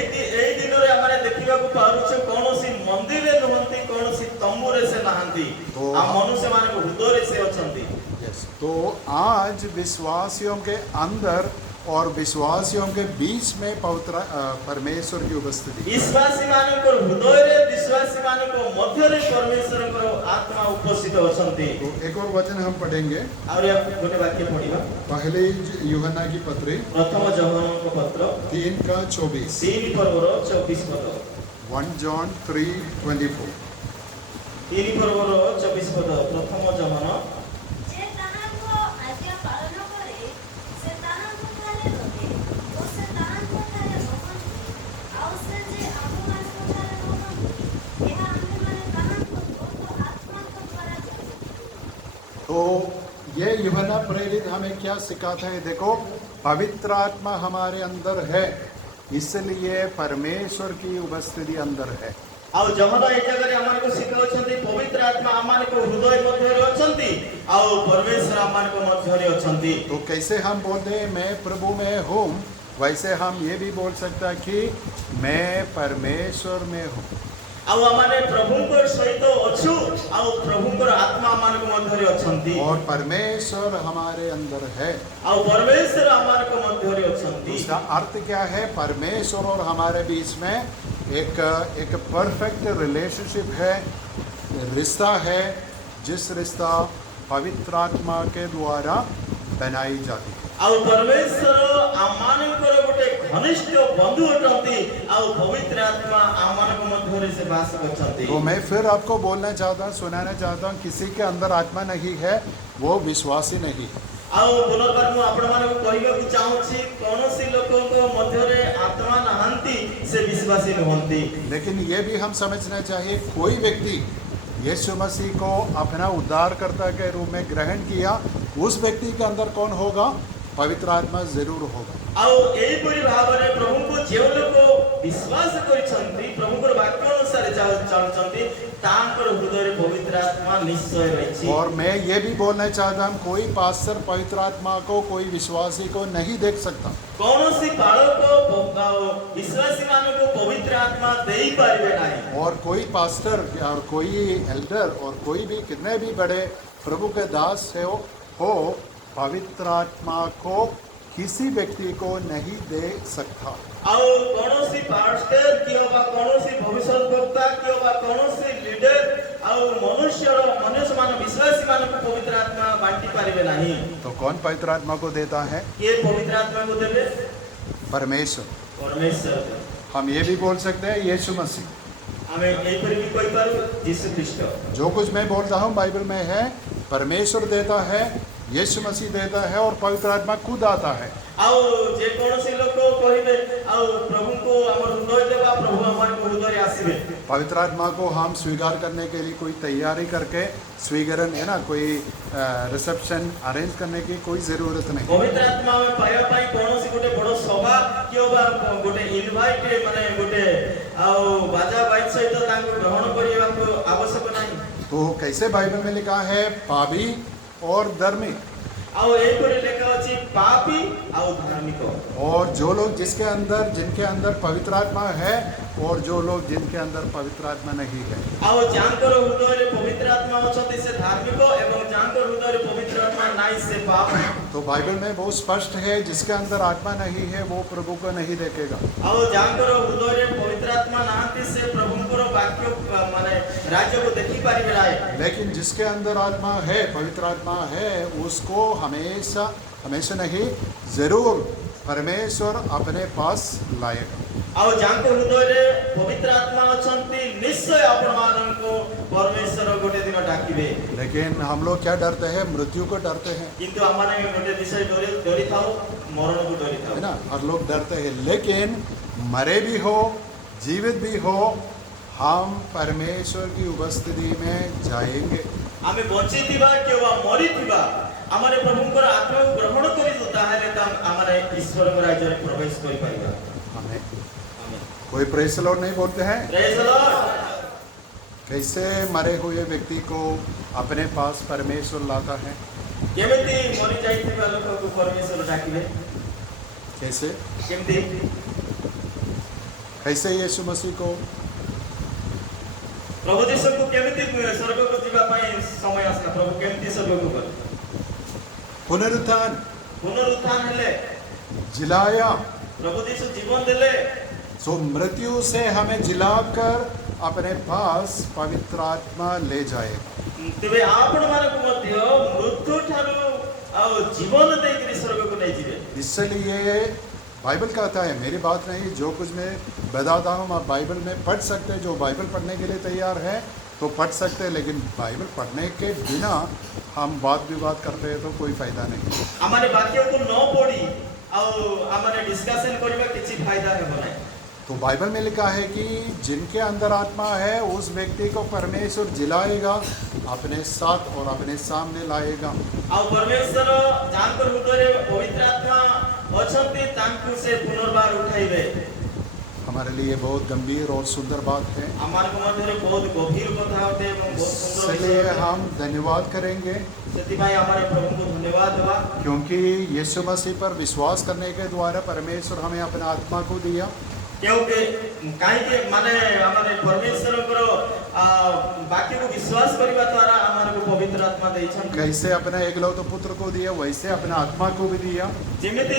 दिन रे हमने देखिबा को पारुछ कोनोसी मंदिर रे नहंती, कोनोसी तंबू रे से नहंती, आ मनुष्य माने हृदय रे से अछंती। तो आज विश्वासियों के अंदर और विश्वासियों के बीच में पवित्र परमेश्वर की उपस्थिति। विश्वासी मानक हृदय रे विश्वासी मानक मध्य रे परमेश्वर को आत्मा उपस्थित अछंती। तो एक और वचन हम पढ़ेंगे और या गोटे वाक्य पढिबा पहले यूहन्ना की पत्री प्रथम यूहन्ना को पत्र 3:24 3 पर्वर 24 पद। 1 John 3:24 3 पर्वर 24 पद प्रथम यूहन्ना। जे ताहाको आज्ञा पालन करे से ताहाको ठारे रहे ओ से ताहाको ठारे रहନ୍ତି, ଆଉ ସେ ଯେ ଆମମାନଙ୍କ ଠାରେ ରହନ୍ତି, ଏହା ଆମେମାନେ ତାହାଙ୍କ ଦୂତ ଆତ୍ମାଙ୍କ ଦ୍ୱାରା ଜାଣିଛୁ। तो ये यूहन्ना प्रेरित हमें क्या सिखाता है? देखो, पवित्र आत्मा हमारे अंदर है, इसलिए परमेश्वर की उपस्थिति अंदर है। ଆଉ ଯହନ ଏ ଜାଗାରେ ଆମମାନଙ୍କୁ ଶିଖାଉଛନ୍ତି ପବିତ୍ର ଆତ୍ମା ଆମମାନଙ୍କ ହୃଦୟ ମଧ୍ୟରେ ଅଛନ୍ତି ଆଉ ପରମେଶ୍ୱର ଆମମାନଙ୍କ ମଧ୍ୟରେ ଅଛନ୍ତି। तो कैसे हम बोलते हैं मैं प्रभु में हूँ, वैसे हम ये भी बोल सकता है कि मैं परमेश्वर में हूँ। ଆଉ ଆମମାନେ ପ୍ରଭୁଙ୍କ ସହିତ ଅଛୁ ଆଉ ପ୍ରଭୁଙ୍କର ଆତ୍ମା ଆମମାନଙ୍କ ମଧ୍ୟରେ ଅଛନ୍ତି और परमेश्वर हमारे अंदर है। ଆଉ ପରମେଶ୍ୱର ଆମମାନଙ୍କ ମଧ୍ୟରେ ଅଛନ୍ତି। इसका अर्थ क्या है? परमेश्वर और हमारे बीच में एक परफेक्ट रिलेशनशिप है, रिश्ता है, जिस रिश्ता पवित्र आत्मा के द्वारा बनाई जाती है। ଆଉ ପରମେଶ୍ୱର ଆମମାନଙ୍କର ଗୋଟେ ଘନିଷ୍ଠ ବନ୍ଧୁ ଅଟନ୍ତି ଆଉ ପବିତ୍ର ଆତ୍ମା ଆମମାନଙ୍କ ମଧ୍ୟରେ ସେ ବାସ କରନ୍ତି। तो मैं फिर आपको बोलना चाहता हूँ, सुनाना चाहता हूँ, किसी के अंदर आत्मा नहीं है वो विश्वासी नहीं है। ଆଉ ପୁନର୍ବାର ମୁଁ ଆପଣମାନଙ୍କୁ କହିବାକୁ ଚାହୁଁଛି କୌଣସି ଲୋକଙ୍କ ମଧ୍ୟରେ ଆତ୍ମା ନାହାନ୍ତି ସେ ବିଶ୍ୱାସୀ ନୁହନ୍ତି। लेकिन ये भी हम समझना चाहिए, कोई व्यक्ति यीशु मसीह को अपना उद्धारकर्ता के रूप में ग्रहण किया, उस व्यक्ति के अंदर कौन होगा? पवित्र आत्मा जरूर होगा। ଆଉ ଏହିପରି ଭାବରେ ପ୍ରଭୁଙ୍କୁ ଯେଉଁ ଲୋକ ବିଶ୍ୱାସ କରିଛନ୍ତି, ପ୍ରଭୁଙ୍କର ବାକ୍ୟ ଅନୁସାରେ ଚାଲୁଛନ୍ତି, ତାଙ୍କର ହୃଦୟରେ ପବିତ୍ର ଆତ୍ମା ନିଶ୍ଚୟ ରହିଛି। और मैं ये भी बोलना चाहता हूँ, कोई पास्टर पवित्र आत्मा को कोई विश्वासी को नहीं देख सकता। କୌଣସି ବାଳକ ବିଶ୍ୱାସୀ ମାନଙ୍କୁ ପବିତ୍ର ଆତ୍ମା ଦେଇପାରିବେ ନାହିଁ। और कोई पास्टर और कोई एल्डर और कोई भी कितने भी बड़े प्रभु के दास हो पवित्र आत्मा को किसी व्यक्ति को नहीं दे सकता। ଆଉ କୌଣସି ପାଷ୍ଟର କିମ୍ବା ବା କୌଣସି ଭବିଷ୍ୟତବକ୍ତା କିମ୍ବା ବା କୌଣସି ଲିଡର ଆଉ ମନୁଷ୍ୟମାନ ବିଶ୍ୱାସୀମାନଙ୍କୁ ପବିତ୍ର ଆତ୍ମା ବାଣ୍ଟି ପାରିବେ ନାହିଁ। तो कौन पवित्र आत्मा को देता है? କିଏ ପବିତ୍ର ଆତ୍ମାକୁ ଦେବେ? परमेश्वर। ପରମେଶ୍ୱର। हम ये भी बोल सकते हैं यीशु मसीह। ଆମେ ଏହିପରି ବି କହିପାରୁ ଯୀଶୁ ଖ୍ରୀଷ୍ଟ। जो कुछ मैं बोल रहा हूँ बाइबल में है, परमेश्वर देता है, यीशु मसीह देता है और पवित्र आत्मा खुद आता है। ଆଉ ଯେ କୌଣସି ଲୋକ କହିବେ ଆଉ ପ୍ରଭୁଙ୍କୁ ଆମର ହୃଦୟ ଦେବା, ପ୍ରଭୁ ଆମମାନଙ୍କ ହୃଦୟରେ ଆସିବେ। पवित्र आत्मा को हम स्वीकार करने के लिए कोई तैयारी करके स्वीकरण है ना, कोई रिसेप्शन अरेंज करने की कोई ज़रूरत नहीं। ପବିତ୍ର ଆତ୍ମା ଆମେ ପାଇବା ପାଇଁ କୌଣସି ଗୋଟେ ବଡ଼ ସଭା କିମ୍ବା ଗୋଟେ ଇନଭାଇଟ୍ ମାନେ ଗୋଟେ ଆଉ ବାଜା ବାଇଦ ସହିତ ତାଙ୍କୁ ଗ୍ରହଣ କରିବାକୁ ଆବଶ୍ୟକ ନାହିଁ। तो कैसे बाइबल में लिखा है? पापी और धर्मी। ଆଉ ଏହିପରି ଲେଖା ଅଛି ପାପୀ ଆଉ ଧାର୍ମିକ। और जो लोग जिनके अंदर पवित्र आत्मा है और जो लोग जिनके अंदर पवित्र आत्मा नहीं है। ଆଉ ଯାଙ୍କର ହୃଦୟରେ ପବିତ୍ର ଆତ୍ମା ଅଛନ୍ତି ସେ ଧାର୍ମିକ ଏବଂ ଯାଙ୍କର ହୃଦୟରେ ପବିତ୍ର ଆତ୍ମା ନାହିଁ ସେ ପାପ। तो बाइबल में बहुत स्पष्ट है, जिसके अंदर आत्मा नहीं है वो प्रभु को नहीं देखेगा। ଆଉ ଯାଙ୍କର हृदୟରେ ପବିତ୍ର आत्मा ନାହାନ୍ତି ସେ ପ୍ରଭୁଙ୍କର ବାକ୍ୟ ମାନେ ରାଜ୍ୟକୁ ଦେଖି ପାରିବେ ନାହିଁ। लेकिन जिसके अंदर आत्मा है, पवित्र आत्मा है, उसको हमेशा हमेशा नहीं, जरूर परमेश्वर अपने पास लाएगा। ଆଉ ଯାଙ୍କ ହୃଦୟରେ ପବିତ୍ର ଆତ୍ମା ଅଛନ୍ତି ନିଶ୍ଚୟ ଆପଣମାନଙ୍କୁ ପରମେଶ୍ୱର ଗୋଟେ ଦିନ ଡାକିବେ। लेकिन हम लोग क्या डरते हैं? मृत्यु को डरते हैं, କିନ୍ତୁ ଆମମାନେ ଗୋଟେ ବିଷୟ ଡରିଥାଉ, ମरणକୁ ଡରିଥାଉ। है ना? हर लोग डरते हैं, लेकिन मरे भी हो जीवित भी हो हम परमेश्वर की उपस्थिति में जाएंगे। ଆମେ ବଞ୍ଚିଥିବା କିମ୍ବା ମରିଥିବା ଆମର ପ୍ରଭୁଙ୍କର ଆତ୍ମାକୁ ଗ୍ରହଣ କରିଛୁ, ତାହେଲେ ଆମେ ଈଶ୍ୱରଙ୍କ ରାଜ୍ୟରେ ପ୍ରବେଶ କରିପାରିବା। हमें कोई प्रेज लॉर्ड नहीं बोलते हैं? ପ୍ରେଜ୍ ଦ ଲର୍ଡ। कैसे मरे हुए व्यक्ति को अपने पास परमेश्वर लाता है? କେମିତି ମରି ଯାଇଥିବା ଲୋକକୁ ପରମେଶ୍ୱର ଡାକିବେ? कैसे କେମିତି? कैसे यीशु मसीह को ପ୍ରଭୁ ଯୀଶୁଙ୍କୁ କେମିତି ସ୍ୱର୍ଗକୁ ଯିବା ପାଇଁ ସମୟ ଆସିଲା? ପ୍ରଭୁ କେମିତି ସ୍ୱର୍ଗକୁ ଗଲେ? पुनरुत्थान ପୁନରୁତ୍ଥାନ ହେଲେ, जिलाया, ପ୍ରଭୁ ଯୀଶୁ ଜୀବନ ଦେଲେ। सो मृत्यु से हमें जिलाकर अपने पास पवित्र आत्मा ले जाएगा। ତେବେ ଆପଣମାନଙ୍କୁ ମଧ୍ୟ ମୃତ୍ୟୁ ଠାରୁ ଆଉ ଜୀବନ ଦେଇକରି ସ୍ୱର୍ଗକୁ ନେଇଯିବେ। इसलिए बाइबल कहता है, मेरी बात नहीं, जो कुछ मैं बताता हूँ आप बाइबल में पढ़ सकते हैं। जो बाइबल पढ़ने के लिए तैयार है तो पढ़ सकते हैं, लेकिन बाइबल पढ़ने के बिना हम बात विवाद करते हैं तो कोई फायदा नहीं। ଆମମାନେ ବାକ୍ୟକୁ ନ ପଢି ଆଉ ଆମମାନେ ଡିସ୍କସନ କରିବା କିଛି ଫାଇଦା ହେବ ନାହିଁ। तो बाइबल में लिखा है कि जिनके अंदर आत्मा है उस व्यक्ति को परमेश्वर जिलाएगा, अपने साथ और अपने सामने लाएगा। ଆଉ ପରମେଶ୍ୱର ଯାହାଙ୍କ ହୃଦୟରେ ପବିତ୍ର ଆତ୍ମା ଅଛନ୍ତି ତାଙ୍କୁ ସେ ପୁନର୍ବାର ଉଠାଇବେ। हमारे लिए बहुत गंभीर और सुंदर बात है, ଆମମାନଙ୍କ ମଧ୍ୟରେ ବହୁତ ଗଭୀର କଥା ଅଟେ ଏବଂ ବହୁତ ସୁନ୍ଦର ବିଷୟ इसलिए ଅଟେ। हम धन्यवाद करेंगे ସେଥିପାଇଁ ଆମର ପ୍ରଭୁଙ୍କୁ ଧନ୍ୟବାଦ ଦେବା। क्योंकि यीशु मसीह पर विश्वास करने के द्वारा परमेश्वर हमें अपने आत्मा को दिया। क्योंकि काहेकि माने हमने परमेश्वरଙ୍କର वाक्यକୁ विश्वास କରିବା द्वारा हमको पवित्र आत्मा ଦେଇଛନ୍ତି। कैसे अपने एकलौते पुत्र को दिया वैसे अपने आत्मा को भी दिया। ଯେମିତି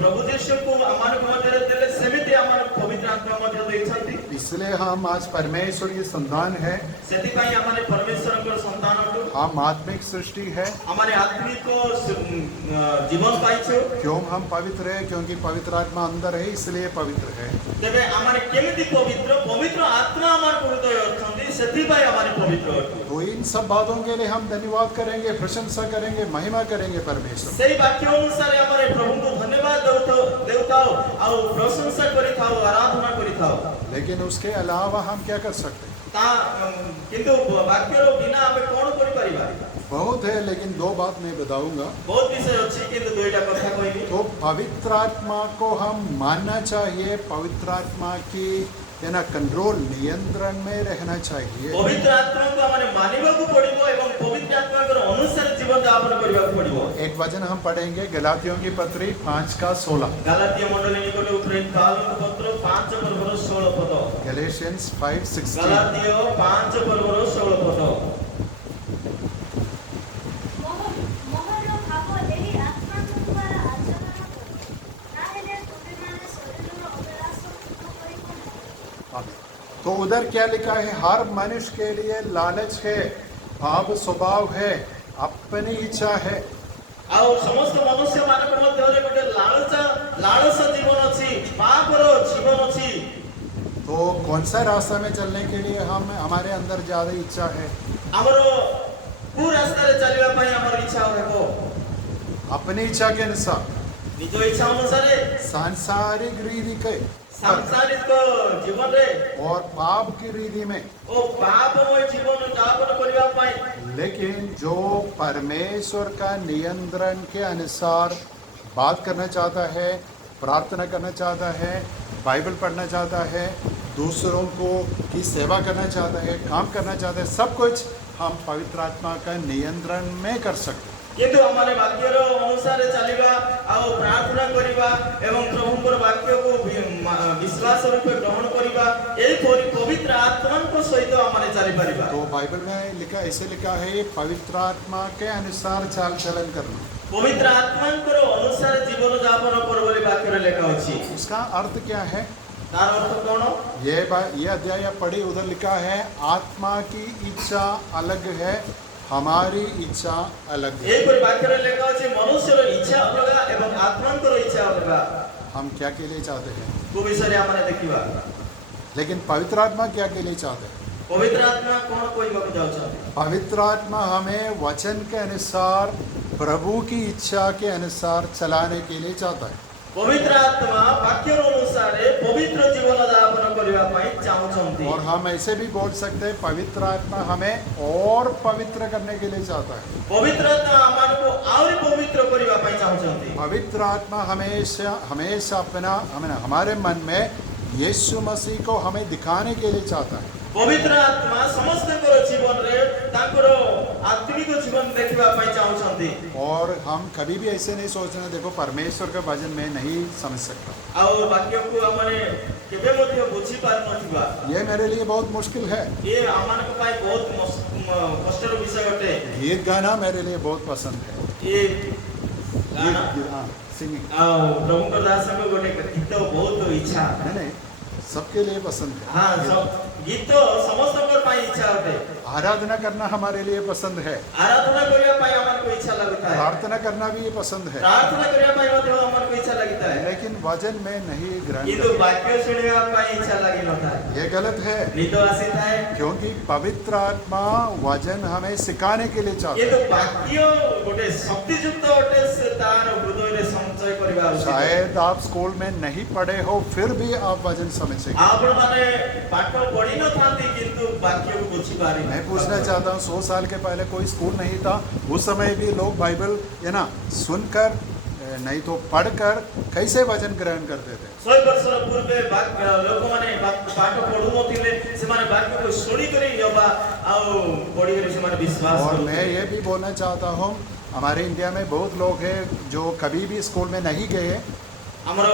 ପ୍ରଭୁ ଯୀଶୁଙ୍କୁ ଆମମାନଙ୍କ ମଧ୍ୟରେ ଦେଲେ ସେମିତି ଆମକୁ ପବିତ୍ର ଆତ୍ମା ମଧ୍ୟ ଦେଇଛନ୍ତି। इसलिए हम आज परमेश्वर की संतान है, ସେଥିପାଇଁ ଆମେ परमेश्वरଙ୍କର ସନ୍ତାନ ଅଟୁ। हम आत्मिक सृष्टि है। हमारे आत्मिक जीवन पाइछु। क्यों हम पवित्र है? क्योंकि पवित्र आत्मा अंदर है, इसलिए पवित्र है। तेबे हमारे केमिति पवित्र पवित्र आत्मा हमारे हृदय अछंती ସେଥିପାଇଁ हमारे पवित्र अटु। तो इन सब बातों के लिए हम धन्यवाद करेंगे, प्रशंसा करेंगे, महिमा करेंगे परमेश्वर। ସେହି वाक्य ଅନୁସାରେ हमारे प्रभुଙ୍କୁ धन्यवाद देउताओ ଆଉ प्रशंसा କରିଥାଉ आराधना କରିଥାଉ। लेकिन उसके अलावा हम क्या कर सकते हैं? ता किंतु वाक्यर बिना ଆମେ कोन करि परिबा? बहुत है, लेकिन दो बात मैं बताऊंगा। बहुत विषय अछि किंतु दुईटा कथा कहबी। तो पवित्र आत्मा को हम मानना चाहिए, पवित्र आत्मा की कंट्रोल नियंत्रण में रहना चाहिए। पवित्र आत्मा को हमारे मानिबाकू पड़िबो एवं पवित्र आत्मा के अनुसार जीवन यापन करबाकू पड़िबो। एक वचन हम पढ़ेंगे गलातियों की पत्री 5:16। गलातिय मंडली निकटे उत्तरित पत्र 5:16 पद। गैलेशियंस 5:16। गलातिय 5:16 पद। ମୋହର ଭାବ ଏହି ଆତ୍ମାଙ୍କ ଦ୍ୱାରା ଆଚରଣ କର, ତାହେଲେ ତୁମେମାନେ ଶରୀରର ଅଭିଳାଷ ପୂର୍ଣ୍ଣ କରିବ ନାହିଁ। तो उधर क्या लिखा है? हर मनुष्य के लिए लालच है, पाप स्वभाव है, अपनी इच्छा है। ଆଉ ସମସ୍ତ ମନୁଷ୍ୟ ମାନଙ୍କ ମଧ୍ୟରେ ଗୋଟେ ଲାଳସ ଜୀବନ ଅଛି, ପାପର ଜୀବନ ଅଛି। तो कौन सा रास्ता में चलने के लिए हम हमारे अंदर ज्यादा इच्छा है? ଆମର କୋଉ ରାସ୍ତାରେ ଚାଲିବା ପାଇଁ ଆମର ଇଚ୍ଛା ହେବ? अपनी इच्छा के अनुसार, ନିଜ ଇଚ୍ଛା ଅନୁସାରେ सांसारिक रीति के ସାଂସାରିକ ଜୀବନରେ और पाप की रीति में। ଓ ପାପମୟ ଜୀବନ ଯାପନ କରିବା ପାଇଁ लेकिन जो परमेश्वर का नियंत्रण के अनुसार बात करना चाहता है, प्रार्थना करना चाहता है, बाइबल पढ़ना चाहता है, दूसरों को की सेवा करना चाहता है, काम करना चाहता है, सब कुछ हम पवित्र आत्मा का नियंत्रण में कर सकते हैं। କିନ୍ତୁ ଆମମାନେ ବାକ୍ୟର ଅନୁସାରେ ଚାଲିବା ଆଉ ପ୍ରାର୍ଥନା କରିବା ଏବଂ ପ୍ରଭୁଙ୍କର ବାକ୍ୟକୁ ବିଶ୍ୱାସ ରୂପେ ଗ୍ରହଣ କରିବା ଏହିପରି ପବିତ୍ର ଆତ୍ମାଙ୍କ ସହିତ ଆମମାନେ ଚାଲିପାରିବା। तो बाइबल में लिखा ऐसे लिखा है, पवित्र आत्मा के अनुसार चाल चलन करना। ପବିତ୍ର ଆତ୍ମାଙ୍କର ଅନୁସାରେ ଜୀବନ ଯାପନ କର ବୋଲି ବାକ୍ୟରେ ଲେଖା ଅଛି। उसका अर्थ क्या है? ତାର ଅର୍ଥ କଣ? ये अध्याय पढ़ी, उधर लिखा है आत्मा की इच्छा अलग है, हमारी इच्छा अलग है। ଏହିପରି ବାକ୍ୟରେ ଲେଖା ଅଛି ମନୁଷ୍ୟର ଇଚ୍ଛା ଅଲଗା ଏବଂ ଆତ୍ମାଙ୍କର ଇଚ୍ଛା ଅଲଗା। हम क्या के लिए चाहते हैं? କୋଉ ବିଷୟରେ ଆମମାନେ ଦେଖିବା? लेकिन पवित्र आत्मा क्या के लिए चाहते हैं? ପବିତ୍ର ଆତ୍ମା କଣ କହିବାକୁ ଯାଉଛନ୍ତି? पवित्र आत्मा हमें वचन के अनुसार, प्रभु की इच्छा के अनुसार चलाने के लिए चाहता है। ପବିତ୍ର ଆତ୍ମା ବାକ୍ୟର ଅନୁସାରେ ପବିତ୍ର ଜୀବନ ଯାପନ କରିବା ପାଇଁ ଚାହୁଁଛନ୍ତି। और हम ऐसे भी बोल सकते हैं, पवित्र आत्मा हमें और पवित्र करने के लिए चाहता है। ପବିତ୍ର ଆତ୍ମା ଆମମାନଙ୍କୁ ଆହୁରି ପବିତ୍ର କରିବା ପାଇଁ ଚାହୁଁଛନ୍ତି। पवित्र आत्मा हमेशा हमेशा हमारे मन में यीशु मसीह को हमें दिखाने के लिए चाहता है। ପବିତ୍ର ଆତ୍ମା ସମସ୍ତଙ୍କର ଜୀବନରେ ତାଙ୍କର ଆତ୍ମିକ ଜୀବନ ଦେଖିବା ପାଇଁ ଚାହୁଁଛନ୍ତି। और हम कभी भी ऐसे नहीं सोचना, देखो परमेश्वर का वचन मैं नहीं समझ सकता, ଆଉ ବାକ୍ୟକୁ ଆମମାନେ କେବେ ମଧ୍ୟ ବୁଝି ପାରୁନଥିବା ये मेरे लिए बहुत मुश्किल है। ଏ ଆମମାନଙ୍କ ପାଇଁ ବହୁତ କଷ୍ଟର ବିଷୟ ଅଟେ। गीत गाना मेरे लिए बहुत पसंद है। ଏ ଗାନା सिंगिंग ଆଉ ପ୍ରଭୁଙ୍କ ଦାସଙ୍କ ଗୋଟେ ଗୀତ ବହୁତ ଇଚ୍ଛା। नहीं सबके लिए पसंद है। ହଁ ଗୀତ ସମସ୍ତଙ୍କର ପାଇଁ ଇଚ୍ଛା ଅଟେ। आराधना करना हमारे लिए पसंद है, आराधना करिया पाई हमको इच्छा लगता है, प्रार्थना करना भी पसंद है, प्रार्थना करिया पाई मते हमको इच्छा लगता है, लेकिन वचन में नहीं ग्रहण किंतु करते। वाक्य सुनिया पाई इच्छा लागि नथा है, ये गलत है, नहीं तो आसित है, क्योंकि पवित्र आत्मा वचन हमें सिखाने के लिए चाहता किंतु है। वाक्य गोटे शक्ति युक्त ओटे से तार हृदय रे संचय करिवा उचित। शायद आप स्कूल में नहीं पढ़े हो, फिर भी आप वचन समझेंगे। आपण माने पाठ पढ़ी न थांती किंतु वाक्य को बुझी पारी। मैं पूछना चाहता हूँ, 100 साल के पहले कोई स्कूल नहीं था, उस समय भी लोग बाइबल सुनकर नहीं तो पढ़कर कैसे वचन ग्रहण करते थे? 100 वर्ष पूर्वे लोक माने पाठ पढ़ु नथिले, से माने वाक्य को सुनी करी जबा आ पढ़ी करी से माने विश्वास और करू। मैं ये भी बोलना चाहता हूँ, हमारे इंडिया में बहुत लोग हैं जो कभी भी स्कूल में नहीं गए, हमरो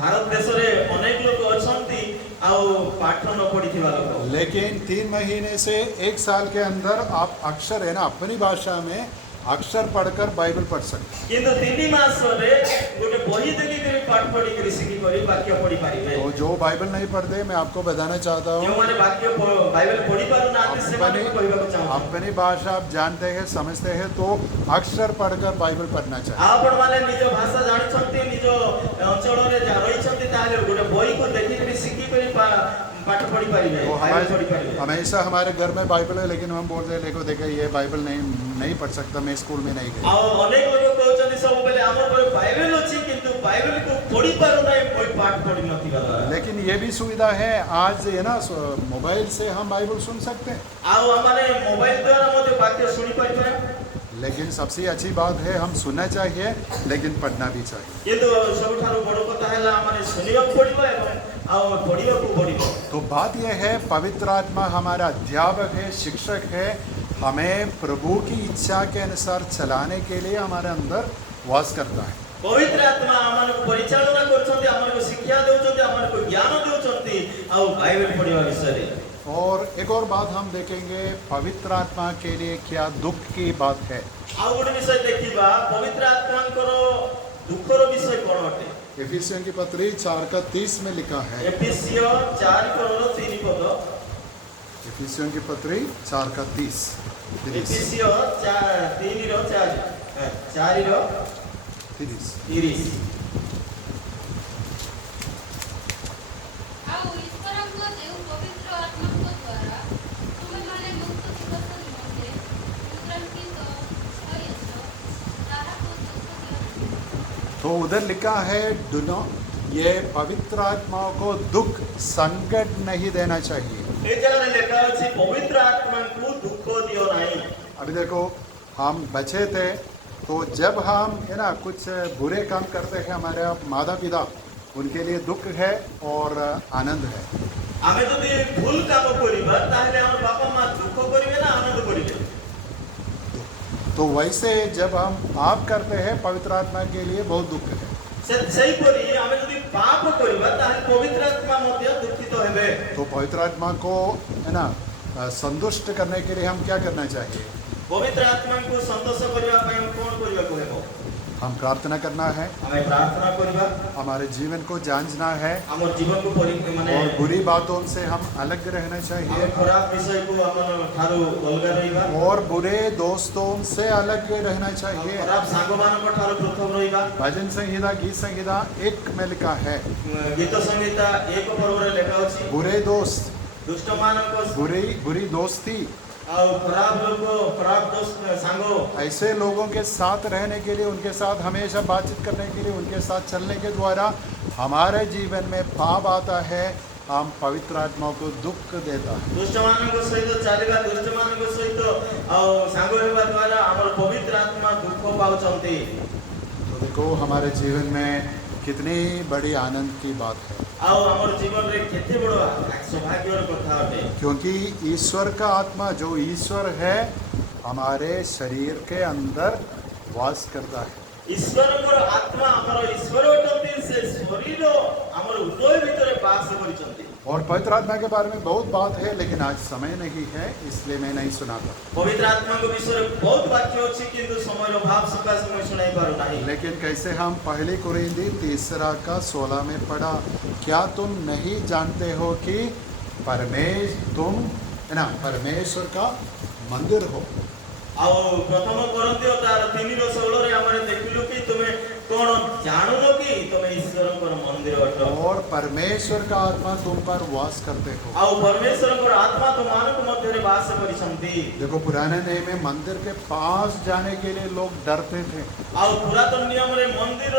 भारत देश रे अनेक लोग अछंती आ पाठ न पढ़िथिबा लोक, लेकिन 3 महीने से 1 साल के अंदर आप अक्षर अपनी भाषा में अक्षर पढ़कर बाइबल पढ़ सकते हैं। किंतु 3 मास रे गोटे बही देखि करी पाठ पढ़ी करी सिखी करी वाक्य पढ़ी पारिबे। तो जो बाइबल नहीं पढ़ते, मैं आपको बताना चाहता हूँ, जो माने वाक्य बाइबल पढ़ी पारु नाते से माने कहबा चाहू। अपनी भाषा आप जानते हैं, समझते हैं, तो अक्षर पढ़कर बाइबल पढ़ना चाहिए। आपण माने निज भाषा जानिछंती, निज अंचल रे जा रहिछंती, ताले गोटे बही को देखि करी सिखी करी पाठ पढ़ी पारिबे, तो बाइबल पढ़ी पारिबे। हमेशा हमारे घर में बाइबल है, लेकिन हम बोलते हैं देखो देखो ये बाइबल नहीं पढ़ सकता, मैं स्कूल में नहीं गया। आ अनेक लोग कहउछंती सब बेले हमर पर बाइबल अछि किंतु बाइबल को पढ़ी पारु नै, कोई पाठ पढ़ी नथिबा द्वारा। लेकिन ये भी सुविधा है आज मोबाइल से हम बाइबल सुन सकते हैं। आ माने मोबाइल द्वारा मते वाक्य सुनी पारिबे, लेकिन सबसे अच्छी बात है हम सुनना चाहिए, लेकिन पढ़ना भी चाहिए। किंतु सबठारु बड़ कथा हैला माने सुनिबा पड़िबो एवं आ पढ़िबा को पड़िबो। तो बात यह है, पवित्र आत्मा हमारा अध्यापक है, शिक्षक है, हमें प्रभु की इच्छा के अनुसार चलाने के लिए हमारे अंदर वास करता है। पवित्र आत्मा हमन को परिचालना करछंती, हमन को शिक्षा देउछंती, हमन को ज्ञान देउछंती आ बाइबल पढ़िबा विषय रे। और एक और बात हम देखेंगे, पवित्र आत्मा के लिए क्या दुख की बात है। आ गोटे विषय देखिबा, पवित्र आत्मांकर दुखर विषय कोन अटे। एफिसियों की पत्री 4:30 में लिखा है। एफिसियो 4:3 पद, एफिसियों की पत्री 4:30। एफिसियो 4:30। ଆଉ ଈଶ୍ୱରଙ୍କ ଯେଉଁ ପବିତ୍ର ଆତ୍ମାଙ୍କ ଦ୍ୱାରା ତୁମେମାନେ ମୁକ୍ତ ଦିବସ ନିମନ୍ତେ ଉଦ୍ରଙ୍କିତ ହୋଇଅଛ, ତାହାକୁ ଦୁଃଖ ଦିଅ ନାହିଁ। तो उधर लिखा है ये पवित्र आत्मा को दुख संकट नहीं देना चाहिए। ए जगह रे लिखा अछि पवित्र आत्मा को दुख दियो नहीं। अभी देखो, हम बचे थे तो जब हम कुछ बुरे काम करते हैं, हमारे माता पिता उनके लिए दुख है और आनंद है। आमे जदि भूल काम करिबा ताहले हमर बापा मां दुख करिवे ना आनंद करिवे। तो वैसे जब हम पाप करते हैं, पवित्र आत्मा के लिए बहुत दुख है। सही परी आमे जदि पाप करिबा ताहले पवित्र आत्मा मध्ये दुखित हेबे। तो पवित्र आत्मा को संतुष्ट करने के लिए हम क्या करना चाहिए? पवित्र आत्मा को संतोष करिबा पय हम कोन करिबा कहबो? हम प्रार्थना करना है, हमें प्रार्थना करिबा, हमारे जीवन को जांचना है, हमर जीवन को माने और बुरी बातों से हम अलग रहना चाहिए, हमें खराब विषय को हमन थारो अलगा रहिबा, और बुरे दोस्तों से अलग रहना चाहिए। खराब सांगमान को थारो पृथक रहिबा। भजन संहिता, गीत संहिता 1 में लिखा है, गीत संहिता 1 पर्व रे लिखा अछि, बुरे दोस्त, दुष्ट मानक बुरी दोस्ती, और खराब लोग, खराब दोस्त सांगो, ऐसे लोगों के साथ रहने के लिए, उनके साथ हमेशा बातचीत करने के लिए, उनके साथ चलने के द्वारा हमारे जीवन में पाप आता है, हम पवित्र आत्मा को दुख देता है। दुष्ट मानक सहित चलिबा, दुष्ट मानक सहित और सांगो हेबा द्वारा हमर पवित्र आत्मा दुख पाउचंती। तो देखो, हमारे जीवन में कितनी बड़ी आनंद की बात है, और हमर जीवन रे केते बड़ सौभाग्यर कथा अटे, क्योंकि ईश्वर का आत्मा, जो ईश्वर है, हमारे शरीर के अंदर वास करता है। ईश्वर को आत्मा हमर ईश्वर अटंती से शरीर हमर हृदय भीतर वास करिसंती। और पवित्र आत्मा के बारे में बहुत बात है, लेकिन आज समय नहीं है, इसलिए मैं नहीं सुनाता। पवित्र आत्मा को विषय बहुत वाक्य अछि किंतु समय रो भाव सकाश में सुनाई पारो नाही। लेकिन कैसे हम पहली कुरिन्थी 3:16 में पढ़ा, क्या तुम नहीं जानते हो कि तुम है ना परमेश्वर का मंदिर हो। ଆଉ ପ୍ରଥମ କରନ୍ତିଓ ତାର 3:16 ରେ ଆମେ ଦେଖିଲୁ କି ତୁମେ कोण जानुन कि तुमे ईश्वरଙ୍କର ମନ୍ଦିର ଅଟ और परमेश्वर का आत्मा तुम पर वास करते हो। ଆଉ परमेश्वरଙ୍କର आत्मा तुमମାନଙ୍କ ମଧ୍ୟରେ ବାସ କରିଛନ୍ତି। देखो पुराने नियम में मंदिर के पास जाने के लिए लोग डरते थे। ଆଉ ପୁରାତନ ନିୟମରେ ମନ୍ଦିର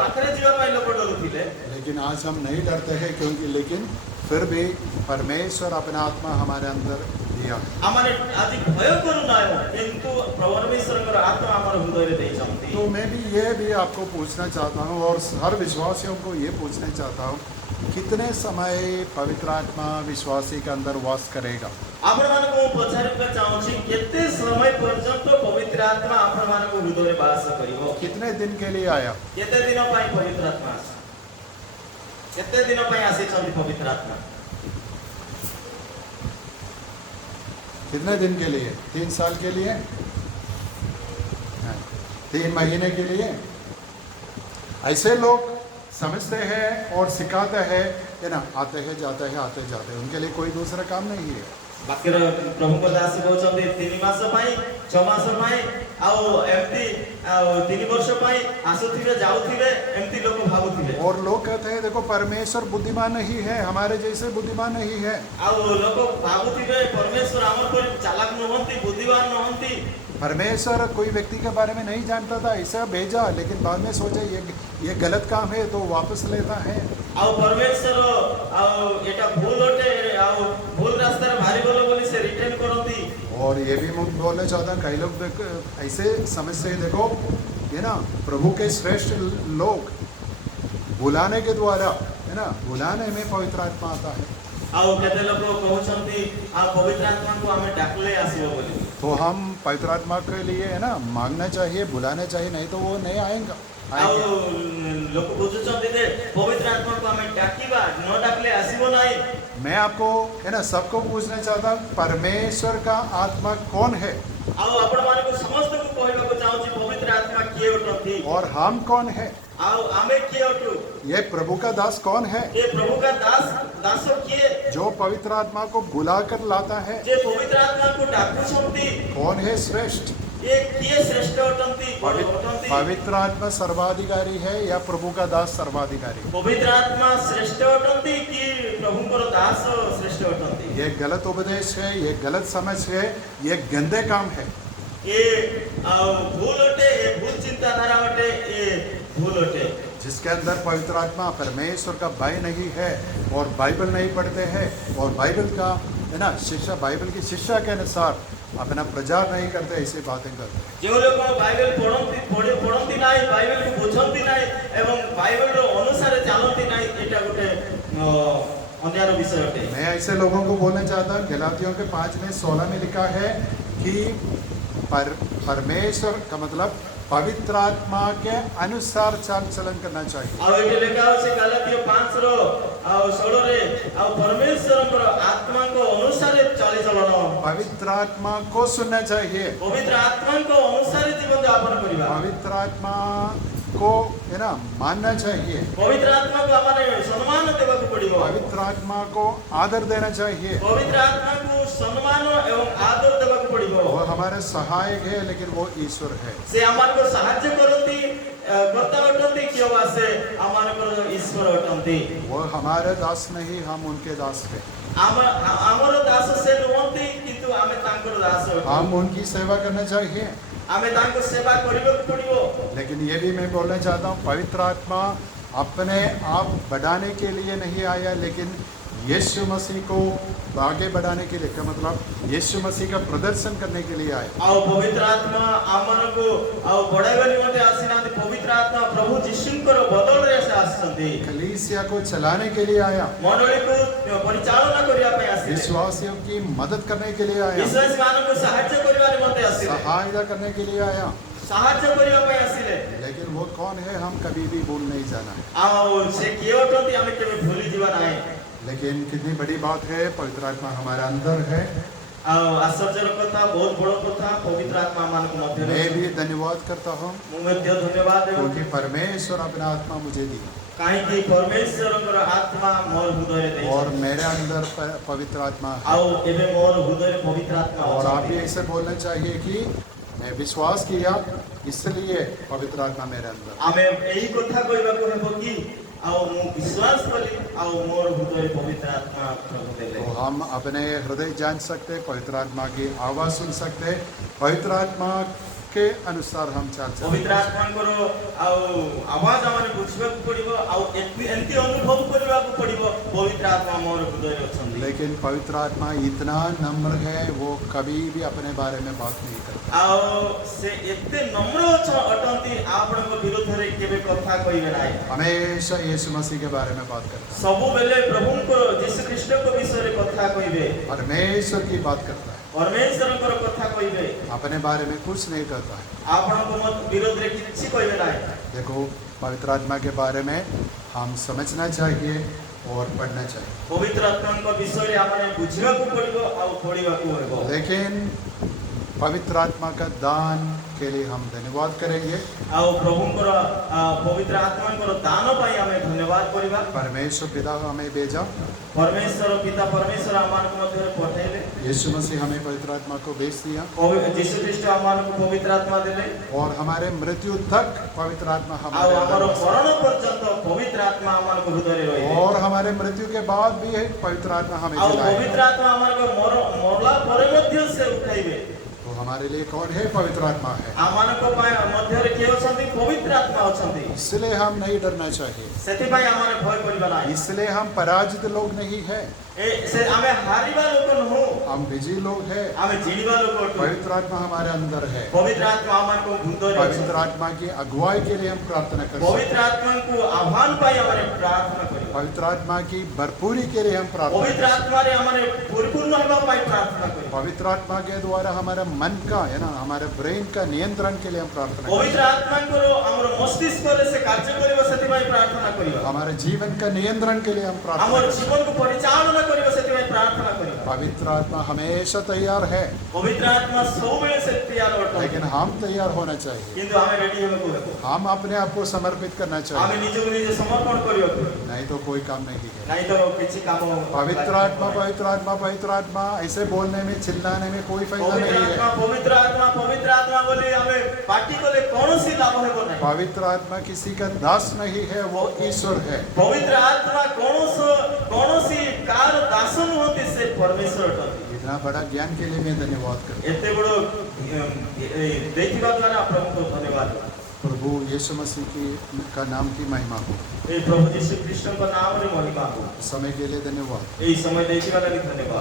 ପାଖରେ ଯିବା ପାଇଁ ଲୋକ ଡରୁଥିଲେ। लेकिन आज हम नहीं डरते हैं क्योंकि लेकिन फिर भी परमेश्वर अपना आत्मा हमारे अंदर दिया। आमाने आज भय करूना किंतु परमेश्वरଙ୍କର आत्मा ଆମର हृदୟରେ ଦେଇଛନ୍ତି। तो मैं भी ये भी आपको पूछना चाहता हूँ और हर विश्वासियों को ये पूछना चाहता हूँ, कितने समय पवित्र आत्मा विश्वासी के अंदर वास करेगा? ଆପଣମାନଙ୍କୁ ମୁଁ ପଚାରିବାକୁ ଚାହୁଁଛି କେତେ ସମୟ ପର୍ଯ୍ୟନ୍ତ ପବିତ୍ର ଆତ୍ମା ଆପଣମାନଙ୍କ ହୃଦୟରେ ବାସ କରିବ? कितने दिन के लिए आया? କେତେ ଦିନ ପାଇଁ ପବିତ୍ର ଆତ୍ମା ଆସିବ? କେତେ ଦିନ ପାଇଁ ଆସିଛନ୍ତି ପବିତ୍ର ଆତ୍ମା? कितने दिन के लिए? 3 साल के लिए? 3 महीने के लिए? ऐसे लोग समझते हैं और सिखाते हैं, है ना, आते हैं जाते हैं आते जाते हैं, उनके लिए कोई दूसरा काम नहीं है। ବାକ୍ୟର ପ୍ରଭୁଙ୍କ ଦାସ କହୁଛନ୍ତି 3 ମାସ ପାଇଁ 6 ମାସ ପାଇଁ ଆଉ ଏମିତି 3 ବର୍ଷ ପାଇଁ ଆସୁଥିବେ ଯାଉଥିବେ ଏମିତି ଲୋକ ଭାବୁଥିଲେ। और लोग कहते हैं देखो परमेश्वर बुद्धिमान नहीं है, हमारे जैसे बुद्धिमान नहीं है। ଆଉ ଲୋକ ଭାବୁଥିବେ ପରମେଶ୍ୱର ଆମର ପରି ଚାଲାକ ନୁହନ୍ତି, ବୁଦ୍ଧିମାନ ନୁହନ୍ତି। परमेश्वर कोई व्यक्ति के बारे में नहीं जानता था, ऐसा भेजा, लेकिन बाद में सोचा ये गलत काम है तो वापस लेता है। ଆଉ ପରମେଶ୍ୱର ଆଉ ଏଟା ଭୁଲ ଅଟେ ଆଉ ଭୁଲ ରାସ୍ତାରେ ଭାରି ବୋଲ ବୋଲି ସେ ରିଟର୍ନ କରନ୍ତି। और ये भी मैं बोलना चाहता हूँ, कई लोग ऐसे समझते हैं, देखो ये ना प्रभु के श्रेष्ठ लोग बुलाने के द्वारा, है ना, बुलाने में पवित्र आत्मा आता है। ଆଉ କେତେ ଲୋକ କହୁଛନ୍ତି ଆଉ ପବିତ୍ର ଆତ୍ମାକୁ ଆମେ ଡାକଲେ ଆସିବ ବୋଲି। तो हम पवित्र आत्मा के लिए, है ना, मांगना चाहिए, बुलाना चाहिए, नहीं तो वो नहीं आएगा। ଆଉ ଲୋକ ବୁଝୁଛନ୍ତି ଯେ ପବିତ୍ର ଆତ୍ମାକୁ ଆମେ ଡାକିବା, ନ ଡାକଲେ ଆସିବ ନାହିଁ। मैं आपको, है ना, सबको पूछना चाहता हूँ, परमेश्वर का आत्मा कौन है ଆଉ ଆପଣମାନଙ୍କୁ ସମସ୍ତଙ୍କୁ କହିବାକୁ ଚାହୁଁଛି ପବିତ୍ର ଆତ୍ମା କିଏ ଅଟନ୍ତି और हम कौन है? ଆଉ ଆମେ କିଏ ଅଟୁ? ये प्रभु का दास कौन है ଏ ପ୍ରଭୁଙ୍କ ଦାସ କିଏ? जो पवित्र आत्मा को बुलाकर लाता है? ଯେ ପବିତ୍ର ଆତ୍ମାକୁ ଡାକୁଛନ୍ତି कौन है श्रेष्ठ? ଏ କିଏ ଶ୍ରେଷ୍ଠ ଅଟନ୍ତି? ବଡ଼ ଅଟନ୍ତି? पवित्र आत्मा सर्वाधिकारी है या प्रभु का दास सर्वाधिकारी? ପବିତ୍ର ଆତ୍ମା ଶ୍ରେଷ୍ଠ ଅଟନ୍ତି କି ପ୍ରଭୁଙ୍କର ଦାସ ଶ୍ରେଷ୍ଠ ଅଟନ୍ତି? ये गलत उपदेश है, ये गलत समझ है, ये गंदे काम है। ଏ ଆଉ ଭୁଲ ଅଟେ, ଏ ଭୁଲ ଚିନ୍ତାଧାରା ଅଟେ, ଏ ଭୁଲ ଅଟେ। जिसके अंदर पवित्र आत्मा परमेश्वर का भय नहीं है और बाइबल नहीं पढ़ते हैं और बाइबल का, है ना, शिक्षा, बाइबल की शिक्षा के अनुसार अपना प्रचार नहीं करते, ऐसी बातें करते हैं। ଯେଉଁ ଲୋକ ବାଇବେଲ ପଢ଼ନ୍ତି ନାହିଁ, ବାଇବେଲକୁ ବୁଝନ୍ତି ନାହିଁ ଏବଂ ବାଇବେଲର ଅନୁସାରେ ଚାଲନ୍ତି ନାହିଁ, ଏଇଟା ଗୋଟେ ଅନ୍ୟାୟ ବିଷୟ ଅଟେ। मैं ऐसे लोगों को बोलना चाहता हूँ, गलातियों के 5:16 में लिखा है कि परमेश्वर का मतलब पवित्र आत्मा के अनुसार चाल चलन करना चाहिए। ଆଉ ଏଠି ଲେଖା ଅଛି ଗଲାତୀୟ 5:16 ରେ ଆଉ ପରମେଶ୍ୱରଙ୍କର ଆତ୍ମାଙ୍କ ଅନୁସାରେ ଚାଲିଚଳନ, पवित्र आत्मा को सुनना चाहिए, ପବିତ୍ର ଆତ୍ମାଙ୍କ ଅନୁସାରେ ଜୀବନ ଯାପନ କରିବା, पवित्र आत्मा को, है ना, मानना चाहिए, ପବିତ୍ର ଆତ୍ମାକୁ ଆମେ ସମ୍ମାନ ଦେବାକୁ ପଡ଼ିବ, पवित्र आत्मा को आदर देना चाहिए। ପବିତ୍ର ଆତ୍ମାକୁ ସମ୍ମାନ ଏବଂ ଆଦର ଦେବାକୁ ପଡ଼ିବ। वो हमारे सहायक है लेकिन वो ईश्वर है। ସେ ଆମମାନଙ୍କୁ ସାହାଯ୍ୟ କରନ୍ତି, କର୍ତ୍ତା ଅଟନ୍ତି, କିମ୍ବା ସେ ଆମମାନଙ୍କର ଈଶ୍ୱର ଅଟନ୍ତି। वो हमारे दास नहीं, हम उनके दास हैं। ଆମର ଦାସ ସେ ନୁହନ୍ତି କିନ୍ତୁ ଆମେ ତାଙ୍କର ଦାସ ଅଟୁ। हम उनकी सेवा करना चाहिए। ଆମେ ତାଙ୍କ ସେବା କରିବାକୁ ପଡ଼ିବ। लेकिन ये भी मैं बोलना चाहता हूँ, पवित्र आत्मा अपने आप बढ़ाने के लिए नहीं आया, लेकिन यीशु मसीह को आगे बढ़ाने के लिए, का मतलब यीशु मसीह का प्रदर्शन करने के लिए आया। ଆଉ ପବିତ୍ର ଆତ୍ମା ଆମମାନଙ୍କୁ ଆଉ ବଢାଇବା ନିମନ୍ତେ ଆସିନାହାନ୍ତି। ପବିତ୍ର ଆତ୍ମା ପ୍ରଭୁ ଯୀଶୁଙ୍କର ବଦଳରେ ସେ ଆସିଛନ୍ତି। कलीसिया को चलाने के लिए आया, ମଣ୍ଡଳୀକୁ ପରିଚାଳନା କରିବା ପାଇଁ ଆସିଲେ, विश्वासियों की मदद करने के लिए आया, ବିଶ୍ୱାସୀମାନଙ୍କୁ ସାହାଯ୍ୟ କରିବା ନିମନ୍ତେ ଆସିଲେ, सहायता करने के लिए आया। ସାହାଯ୍ୟ କରିବା ପାଇଁ ଆସିଲେ। लेकिन वो कौन है हम कभी भी भूल नहीं जाना है। ଆଉ ସେ କିଏ ଅଟନ୍ତି ଆମେ କେବେ ଭୁଲି ଯିବା ନାହିଁ। लेकिन कितनी बड़ी बात है, पवित्र आत्मा हमारे अंदर है। आश्चर्यर कथा बहुत बड़ कथा पवित्र आत्मा मान को मध्य मैं भी धन्यवाद करता हूँ मुझे धन्यवाद देव क्योंकि परमेश्वर अपना आत्मा मुझे दी कहीं कि परमेश्वर आत्मा मोर हृदय दे और मेरे अंदर पवित्र आत्मा है। आओ एबे मोर हृदय पवित्र आत्मा और आप अछंती। भी ऐसे बोलना चाहिए कि मैं विश्वास किया इसलिए पवित्र आत्मा मेरे अंदर। आमे एही कथा कहबा को हेबो कि आओ मु विश्वास कली आओ मोर हृदय पवित्र आत्मा प्रभु देले। तो हम अपने हृदय जान सकते हैं, पवित्र आत्मा की आवाज सुन सकते हैं, पवित्र आत्मा के अनुसार हम चल सकते पवित्र आत्मा को आओ आवाज आमाने बुझबा को पड़िबो आओ एंती अनुभव करबा को पड़िबो पवित्र आत्मा मोर हृदय अछंती। लेकिन पवित्र आत्मा इतना नम्र है, वो कभी भी अपने बारे में बात नहीं करता। आओ से एते नम्र अटंती आपण को विरोध रे केबे कथा कहबे नाही। हमेशा यीशु मसीह के बारे में बात करता है, सब बेले प्रभु को यीशु ख्रीष्ट को विषय रे कथा कहबे परमेश्वर की बात करता है, परमेश्वर को कथा कहबे अपने बारे में कुछ नहीं करता है। आपण को मत विरोध रे किछि कहबे नाही। देखो पवित्र आत्मा के बारे में हम समझना चाहिए और पढ़ना चाहिए, पवित्र आत्मा को विषय रे आपने बुझबा को पड़िबो आ पढ़िबा को हेबो। लेकिन पवित्र आत्मा का दान के लिए हम धन्यवाद करेंगे। आओ प्रभु को पवित्र आत्मा को दान पाई हमें धन्यवाद करिबा। परमेश्वर पिता हमें भेजा, परमेश्वर पिता परमेश्वर आमान को मध्य पठेले, यीशु मसीह हमें पवित्र आत्मा को भेज दिया यीशु ख्रीष्ट आमान को पवित्र आत्मा देले और हमारे मृत्यु तक पवित्र आत्मा आओ हमारे हमर अंदर मरण पर्यंत पवित्र आत्मा आमान को हृदय रे है। रही और हमारे मृत्यु के बाद भी पवित्र आत्मा हमें आओ जिलाएगा। पवित्र आत्मा आमान को मरला परे मध्य से उठाइबे। तो हमारे लिए कौन है? पवित्र आत्मा है। आमान को मध्य रे के अछंती पवित्र आत्मा अछंती। इसलिए हम नहीं डरना चाहिए, सेति भाई आमान भय करिबा नाही। इसलिए हम पराजित लोग नहीं है, ए से आमे हारिबा लोक नहो, हम विजयी लोग है। आमे जीणिबा लोक अटु। पवित्र आत्मा हमारे अंदर है। पवित्र आत्मा आमान को हृदय रे पवित्र आत्मा की अगुवाई के लिए हम प्रार्थना कर सकते पवित्र आत्मा को आह्वान पाई हमारे प्रार्थना करिबा। हैं। पवित्र आत्मा की भरपूरी के लिए हम प्रार्थना पवित्र कर सकते आत्मा रे हमारे परिपूर्ण हेबा पाई प्रार्थना हैं। करिबा। पवित्र आत्मा के द्वारा हमारे मन का है ना, हमारे ब्रेन का नियंत्रण के लिए हम प्रार्थना करते पवित्र आत्मा को हमर मस्तिष्क रे से कार्य करिबा सेति भाई प्रार्थना करिबा। हैं। हमारे जीवन का नियंत्रण के लिए हम प्रार्थना हमर करते हैं। जीवन को परिचालना करिबा सेति भाई प्रार्थना करिबा। पवित्र आत्मा हमेशा तैयार है, पवित्र आत्मा सब बेले से तैयार होता लेकिन हम तैयार होना चाहिए। किंतु हमें रेडी हेबा को हेबो। हम अपने आप को समर्पित करना हमें चाहिए, निजको निजे समर्पण करियो नहीं तो कोई काम नहीं है। नहीं तो किछि काम पवित्र आत्मा पवित्र आत्मा पवित्र आत्मा ऐसे बोलने में चिल्लाने में कोई फायदा पवित्र नहीं आत्मा है। पवित्र आत्मा बोले हमें पार्टी को ले कौनसी लाभ हेबो नहीं। पवित्र आत्मा किसी का दास नहीं है, वो ईश्वर है। पवित्र आत्मा कौनसी कार दासन होती से परमेश्वर होती। इतना बड़ा ज्ञान के लिए मैं धन्यवाद करता एते बड़ो देखिबा द्वारा प्रभु को धन्यवाद। हूँ। प्रभु यीशु मसीह का नाम की महिमा हो। ए प्रभु यीशु ख्रीष्ट का नाम रे महिमा हो। समय के लिए धन्यवाद। ए समय देखिबा लागि धन्यवाद।